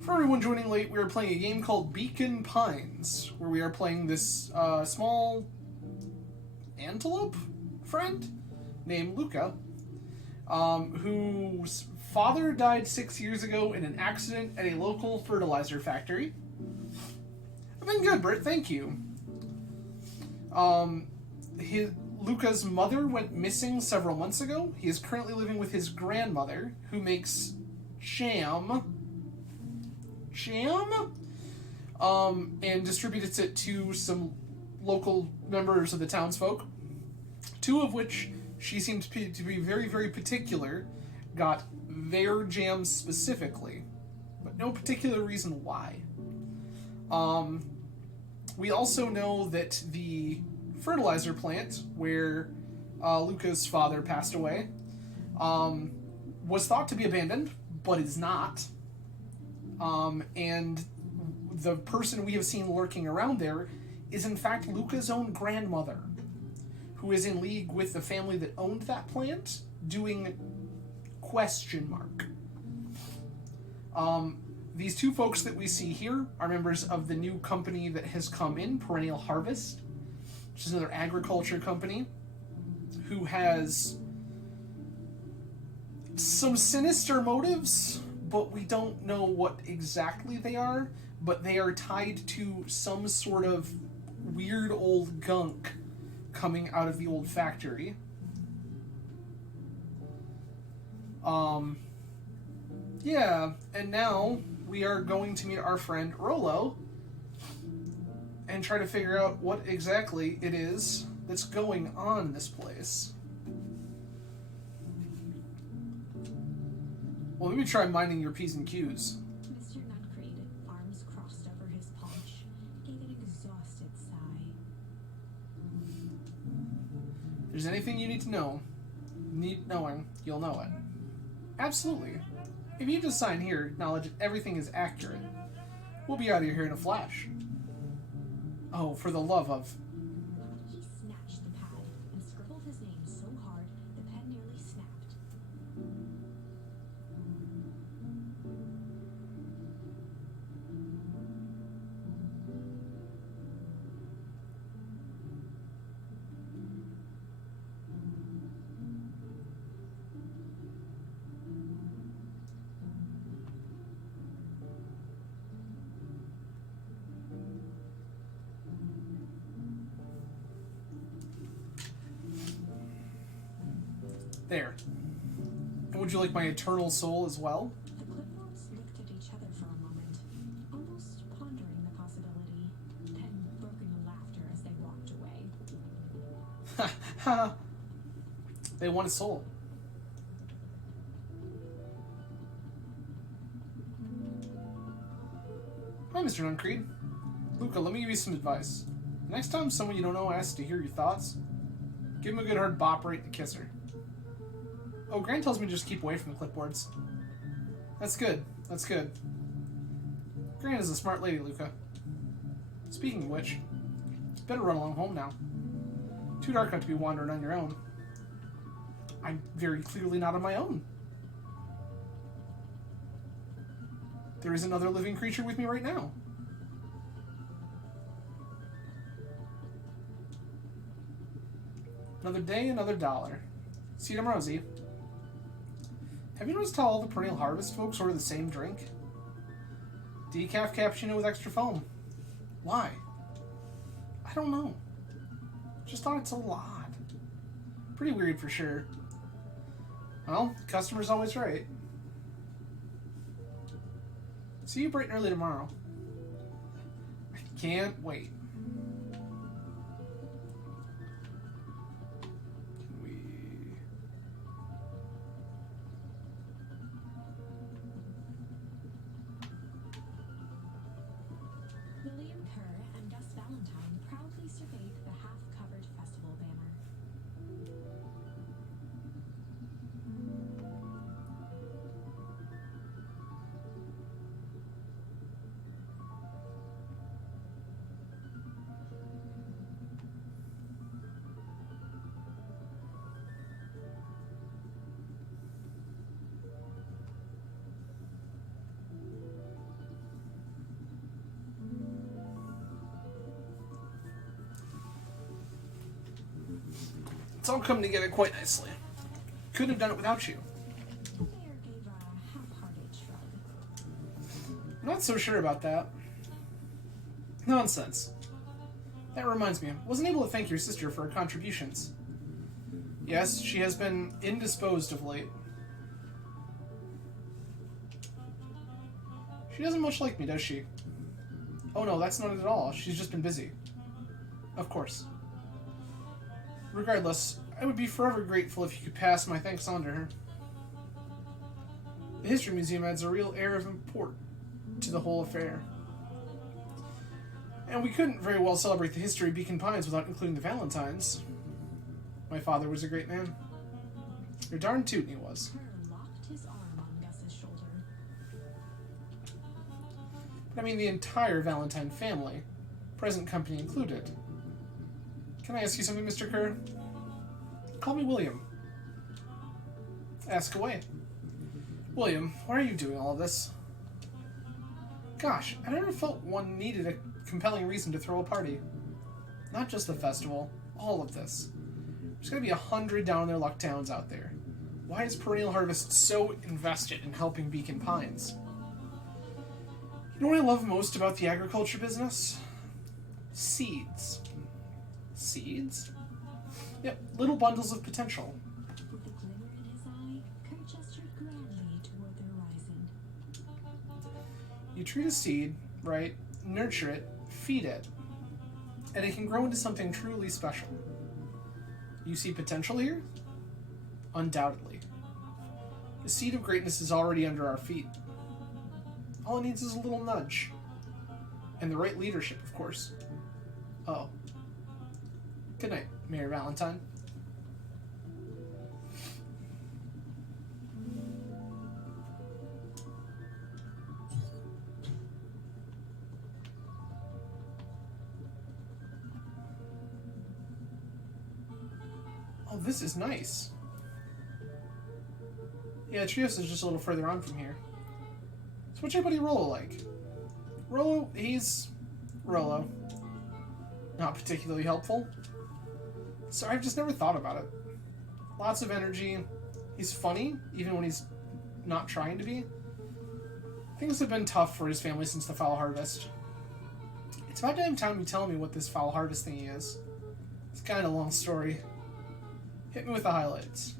For everyone joining late, we are playing a game called Beacon Pines, where we are playing this small antelope friend named Luka, whose father died 6 years ago in an accident at a local fertilizer factory. I've been good, Britt, thank you. Luka's mother went missing several months ago. He is currently living with his grandmother, who makes jam. and distributed it to some local members of the townsfolk, two of which she seemed to be very, very particular, got their jam specifically, but no particular reason why. We also know that the fertilizer plant, where Luka's father passed away, was thought to be abandoned, but is not. And the person we have seen lurking around there is in fact Luka's own grandmother, who is in league with the family that owned that plant, doing question mark. These two folks that we see here are members of the new company that has come in, Perennial Harvest, which is another agriculture company, who has some sinister motives, but we don't know what exactly they are, but they are tied to some sort of weird old gunk coming out of the old factory. Yeah, and now we are going to meet our friend Rolo and try to figure out what exactly it is that's going on in this place. Well, let me try minding your P's and Q's. Mr. Nuncreed, arms crossed over his paunch, gave an exhausted sigh. If there's anything you need to know, need knowing, you'll know it. Absolutely. If you just sign here, acknowledge that everything is accurate, we'll be out of here in a flash. Oh, for the love of... He snatched the pad and scribbled his name so hard the pen nearly snapped. There. And would you like my eternal soul as well? The clipboards looked at each other for a moment, almost pondering the possibility, then broke into laughter as they walked away. Ha! They want a soul. Hi, Mr. Nuncreed. Luka, let me give you some advice. Next time someone you don't know asks to hear your thoughts, give him a good hard bop right in the kisser. Oh, Grant tells me to just keep away from the clipboards. That's good. That's good. Grant is a smart lady, Luka. Speaking of which, you better run along home now. Too dark out to be wandering on your own. I'm very clearly not on my own. There is another living creature with me right now. Another day, another dollar. See you tomorrow, Z. Have you noticed how all the Perennial Harvest folks order the same drink? Decaf cappuccino with extra foam. Why? I don't know. Just thought it's a little odd. Pretty weird for sure. Well, customer's always right. See you bright and early tomorrow. I can't wait. William Kerr and Gus Valentine proudly surveyed the half-covered festival banner. It's all come together quite nicely. Couldn't have done it without you. The mayor gave a half-hearted shrug. I'm not so sure about that. Nonsense. That reminds me, I wasn't able to thank your sister for her contributions. Yes, she has been indisposed of late. She doesn't much like me, does she? Oh no, that's not it at all. She's just been busy. Of course. Regardless, I would be forever grateful if you could pass my thanks on to her. The History Museum adds a real air of import to the whole affair. And we couldn't very well celebrate the history of Beacon Pines without including the Valentines. My father was a great man. You're darn tootin' he was. Kerr locked his arm on Gus's shoulder. But I mean the entire Valentine family, present company included. Can I ask you something, Mr. Kerr? Call me William. Ask away. William, why are you doing all of this? Gosh, I never felt one needed a compelling reason to throw a party. Not just the festival, all of this. There's gotta be 100 down in their luck towns out there. Why is Perennial Harvest so invested in helping Beacon Pines? You know what I love most about the agriculture business? Seeds. Seeds? Yep, little bundles of potential. With a glimmer in his eye, Kerr gestured grandly toward the horizon. You treat a seed, right, nurture it, feed it, and it can grow into something truly special. You see potential here? Undoubtedly. The seed of greatness is already under our feet. All it needs is a little nudge. And the right leadership, of course. Oh. Good night, Mayor Valentine. Oh, this is nice. Yeah, Trios is just a little further on from here. So what's your buddy Rollo like? Rollo, he's... Rollo. Not particularly helpful. So I've just never thought about it. Lots of energy. He's funny, even when he's not trying to be. Things have been tough for his family since the Foul Harvest. It's about damn time you tell me what this Foul Harvest thingy is. It's kind of a long story. Hit me with the highlights.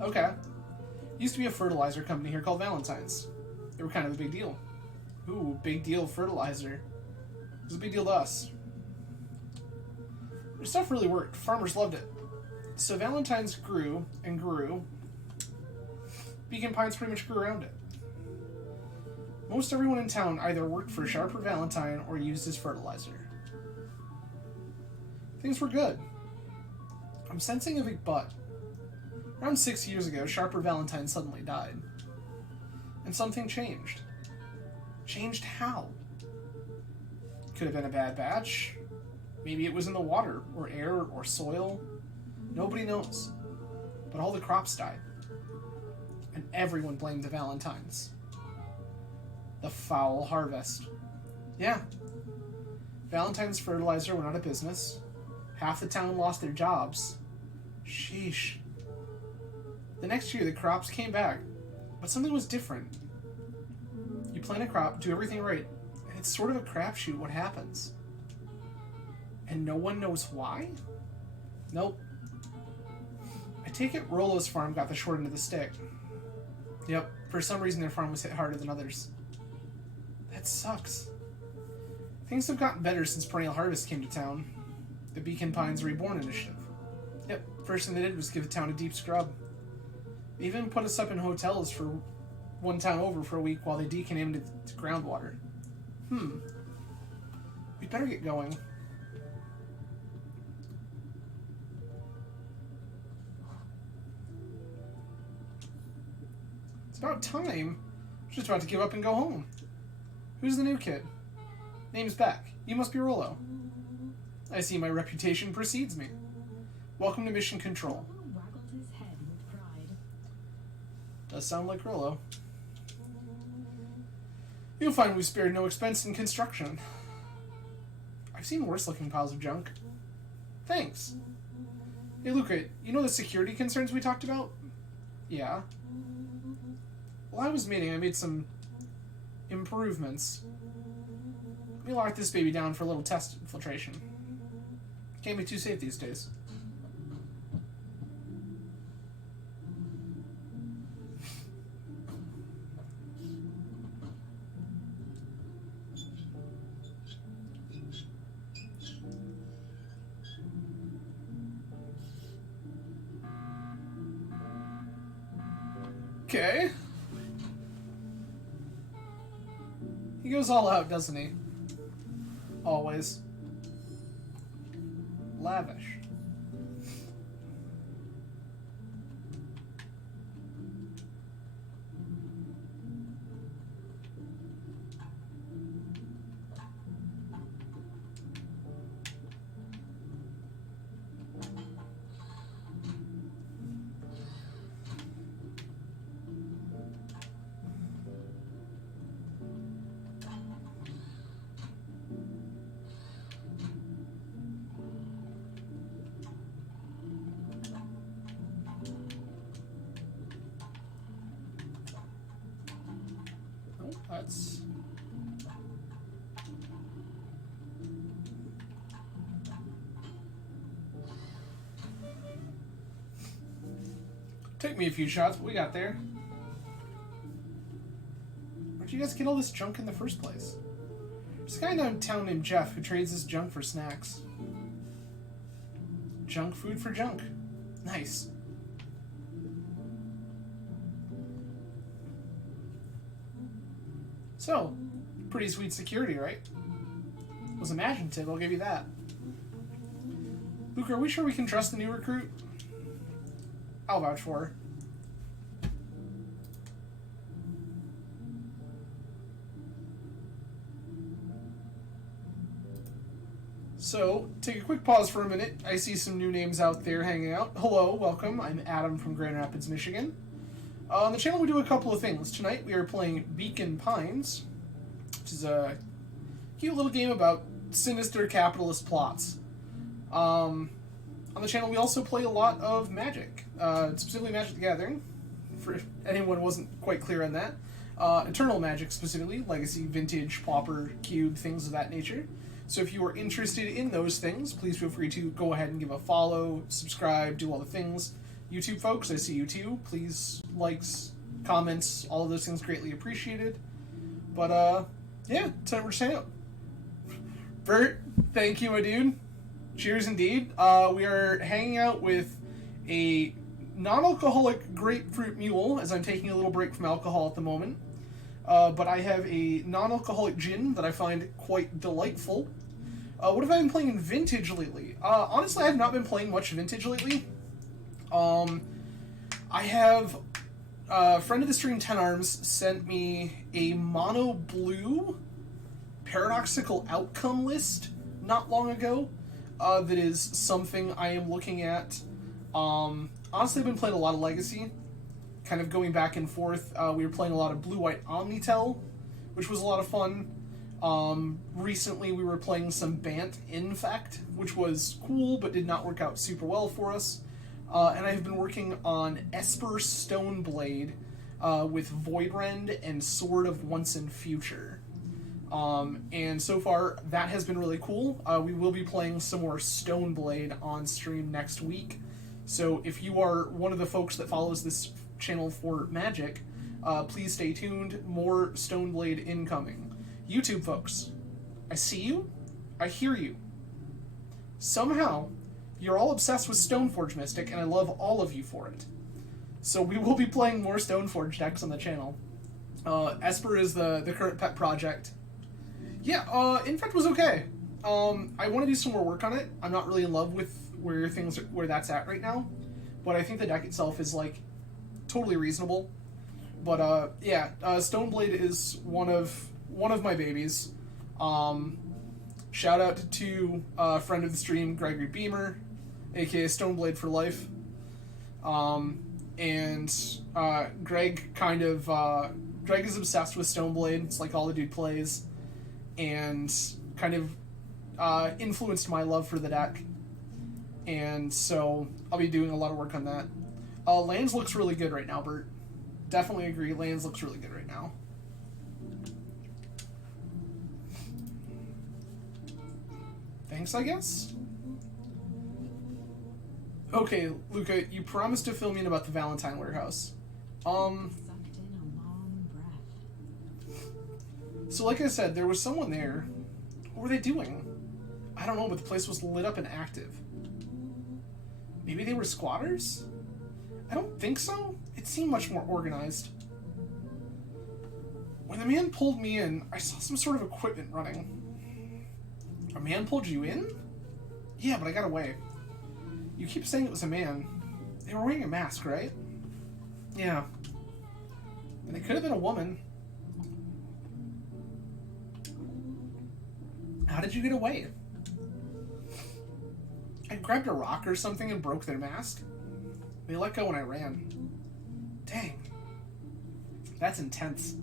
Okay. Used to be a fertilizer company here called Valentine's. They were kind of a big deal. Ooh, big deal fertilizer. It was a big deal to us. Their stuff really worked. Farmers loved it. So Valentine's grew and grew. Beacon Pines pretty much grew around it. Most everyone in town either worked for Sharp or Valentine or used his fertilizer. Things were good. I'm sensing a big but. Around 6 years ago, Sharper Valentine suddenly died. And something changed. Changed how? Could have been a bad batch. Maybe it was in the water, or air, or soil. Nobody knows. But all the crops died. And everyone blamed the Valentines. The Foul Harvest. Yeah. Valentine's fertilizer went out of business. Half the town lost their jobs. Sheesh. The next year, the crops came back, but something was different. You plant a crop, do everything right, and it's sort of a crapshoot what happens. And no one knows why? Nope. I take it Rollo's farm got the short end of the stick. Yep, for some reason their farm was hit harder than others. That sucks. Things have gotten better since Perennial Harvest came to town. The Beacon Pines Reborn initiative. Yep, first thing they did was give the town a deep scrub. They even put us up in hotels for one town over for a week while they decontaminated the groundwater. We'd better get going. It's about time. I'm just about to give up and go home. Who's the new kid? Name's Beck. You must be Rollo. I see my reputation precedes me. Welcome to Mission Control. Rollo waggled his head with pride. Does sound like Rollo. You'll find we've spared no expense in construction. I've seen worse looking piles of junk. Thanks. Hey Luka, you know the security concerns we talked about? Yeah. While I was meeting, I made some improvements. Let me lock this baby down for a little test infiltration. Can't be too safe these days. Okay. He goes all out, doesn't he? Always. Lavish. That's... Took me a few shots, but we got there. Where'd you guys get all this junk in the first place? There's a guy downtown named Jeff who trades this junk for snacks. Junk food for junk. Nice. So, pretty sweet security, right? Was imaginative, I'll give you that. Luka, are we sure we can trust the new recruit? I'll vouch for her. So, take a quick pause for a minute. I see some new names out there hanging out. Hello, welcome. I'm Adam from Grand Rapids, Michigan. On the channel we do a couple of things. Tonight we are playing Beacon Pines, which is a cute little game about sinister capitalist plots. On the channel we also play a lot of Magic, specifically Magic the Gathering, for if anyone wasn't quite clear on that. Eternal Magic specifically, Legacy, Vintage, Pauper, Cube, things of that nature. So if you are interested in those things, please feel free to go ahead and give a follow, subscribe, do all the things. YouTube folks, I see you too. Please, likes, comments, all of those things greatly appreciated. But, yeah, tonight we're just hanging out. Bert, thank you, my dude. Cheers indeed. We are hanging out with a non-alcoholic grapefruit mule, as I'm taking a little break from alcohol at the moment. But I have a non-alcoholic gin that I find quite delightful. What have I been playing in Vintage lately? Honestly, I have not been playing much Vintage lately. I have a friend of the stream, 10 Arms, sent me a mono blue paradoxical outcome list not long ago. That is something I am looking at. Honestly, I've been playing a lot of Legacy, kind of going back and forth. We were playing a lot of Blue-White Omnitel, which was a lot of fun. Recently we were playing some Bant Infect, which was cool, but did not work out super well for us. And I've been working on Esper Stoneblade with Voidrend and Sword of Once and Future. And so far, that has been really cool. We will be playing some more Stoneblade on stream next week. So if you are one of the folks that follows this channel for Magic, please stay tuned. More Stoneblade incoming. YouTube folks, I see you. I hear you. Somehow, you're all obsessed with Stoneforge Mystic, and I love all of you for it. So we will be playing more Stoneforge decks on the channel. Esper is the current pet project. Yeah, Infect was okay. I want to do some more work on it. I'm not really in love with where that's at right now, but I think the deck itself is like totally reasonable. But yeah, Stoneblade is one of my babies. Shout out to a friend of the stream, Gregory Beamer, aka Stoneblade for life. And Greg Greg is obsessed with Stoneblade. It's like all the dude plays, and kind of influenced my love for the deck. And so I'll be doing a lot of work on that. Lands looks really good right now, Bert. Definitely agree. Lands looks really good right now. Thanks, I guess? Okay, Luka, you promised to fill me in about the Valentine warehouse. Sucked in a long breath. So like I said, there was someone there. What were they doing? I don't know, but the place was lit up and active. Maybe they were squatters? I don't think so. it seemed much more organized. When the man pulled me in, I saw some sort of equipment running. A man pulled you in? Yeah, but I got away. You keep saying it was a man. They were wearing a mask, right? Yeah. And it could have been a woman. How did you get away? I grabbed a rock or something and broke their mask. They let go when I ran. Dang. That's intense.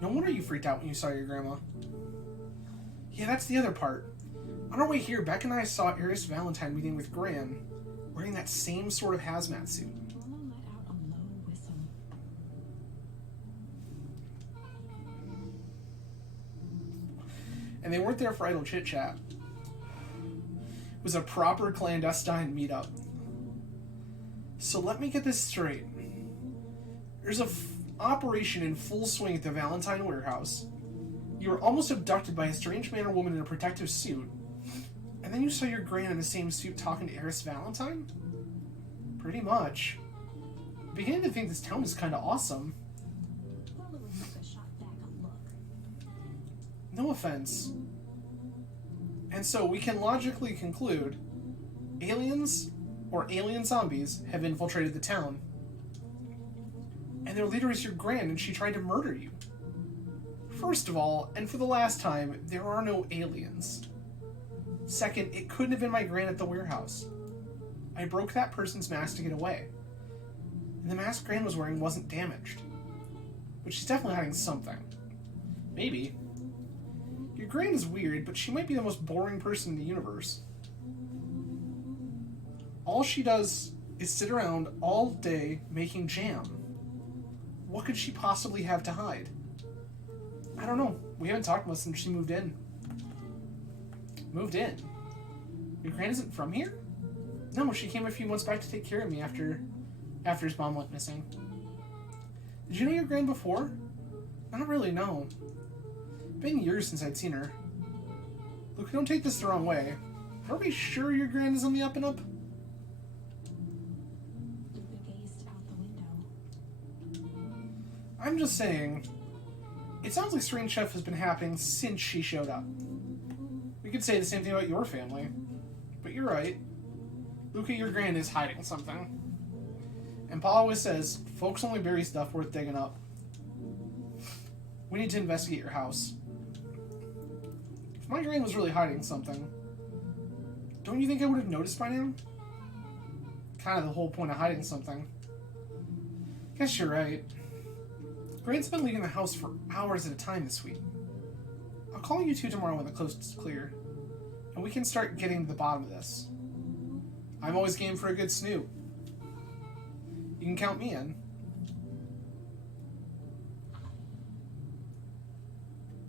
No wonder you freaked out when you saw your grandma. Yeah, that's the other part. On our way here, Beck and I saw Aries Valentine meeting with Gran, wearing that same sort of hazmat suit. Mama let out a low whistle. And they weren't there for idle chit-chat. It was a proper clandestine meetup. So let me get this straight. There's a operation in full swing at the Valentine warehouse. You were almost abducted by a strange man or woman in a protective suit. And then you saw your gran in the same suit talking to Aris Valentine? Pretty much. I'm beginning to think this town is kind of awesome. Lola and Luka shot back a look. No offense. And so we can logically conclude aliens or alien zombies have infiltrated the town. And their leader is your gran, and she tried to murder you. First of all, and for the last time, there are no aliens. Second, it couldn't have been my gran at the warehouse. I broke that person's mask to get away. And the mask Gran was wearing wasn't damaged. But she's definitely hiding something. Maybe. Your Gran is weird, but she might be the most boring person in the universe. All she does is sit around all day making jam. What could she possibly have to hide? I don't know. We haven't talked much since she moved in. Moved in? Your Gran isn't from here? No, she came a few months back to take care of me after his mom went missing. Did you know your Gran before? Not really, no. Been years since I'd seen her. Luka, don't take this the wrong way. Are we sure your Gran is on the up and up? Luka gazed out the window. I'm just saying, it sounds like strange stuff has been happening since she showed up. We could say the same thing about your family. But you're right. Luka, your Gran is hiding something. And Pa always says, folks only bury stuff worth digging up. We need to investigate your house. If my Gran was really hiding something, don't you think I would have noticed by now? Kind of the whole point of hiding something. Guess you're right. Gran's been leaving the house for hours at a time this week. I'll call you two tomorrow when the coast is clear, and we can start getting to the bottom of this. I'm always game for a good snoop. You can count me in.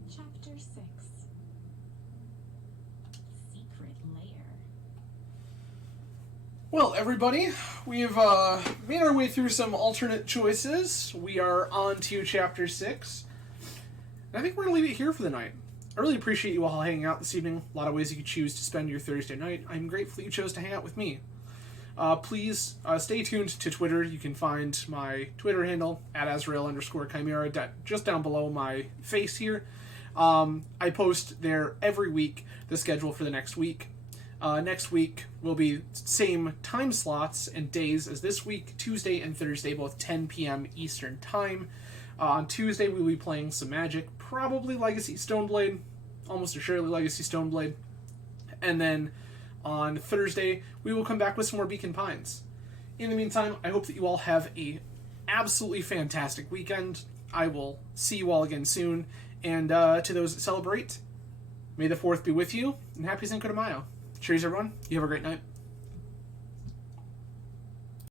Chapter 6. Secret Lair. Well, everybody, we've made our way through some alternate choices. We are on to Chapter 6. And I think we're going to leave it here for the night. I really appreciate you all hanging out this evening. A lot of ways you could choose to spend your Thursday night. I'm grateful that you chose to hang out with me. Please stay tuned to Twitter. You can find my Twitter handle at Azrael_Chimera just down below my face here. I post there every week the schedule for the next week. Next week will be same time slots and days as this week, Tuesday and Thursday, both 10 p.m. Eastern Time. On Tuesday, we'll be playing some Magic, probably Legacy Stoneblade, almost assuredly Legacy Stoneblade. And then on Thursday, we will come back with some more Beacon Pines. In the meantime, I hope that you all have a absolutely fantastic weekend. I will see you all again soon. And to those that celebrate, may the 4th be with you, and happy Cinco de Mayo. Cheers, everyone. You have a great night.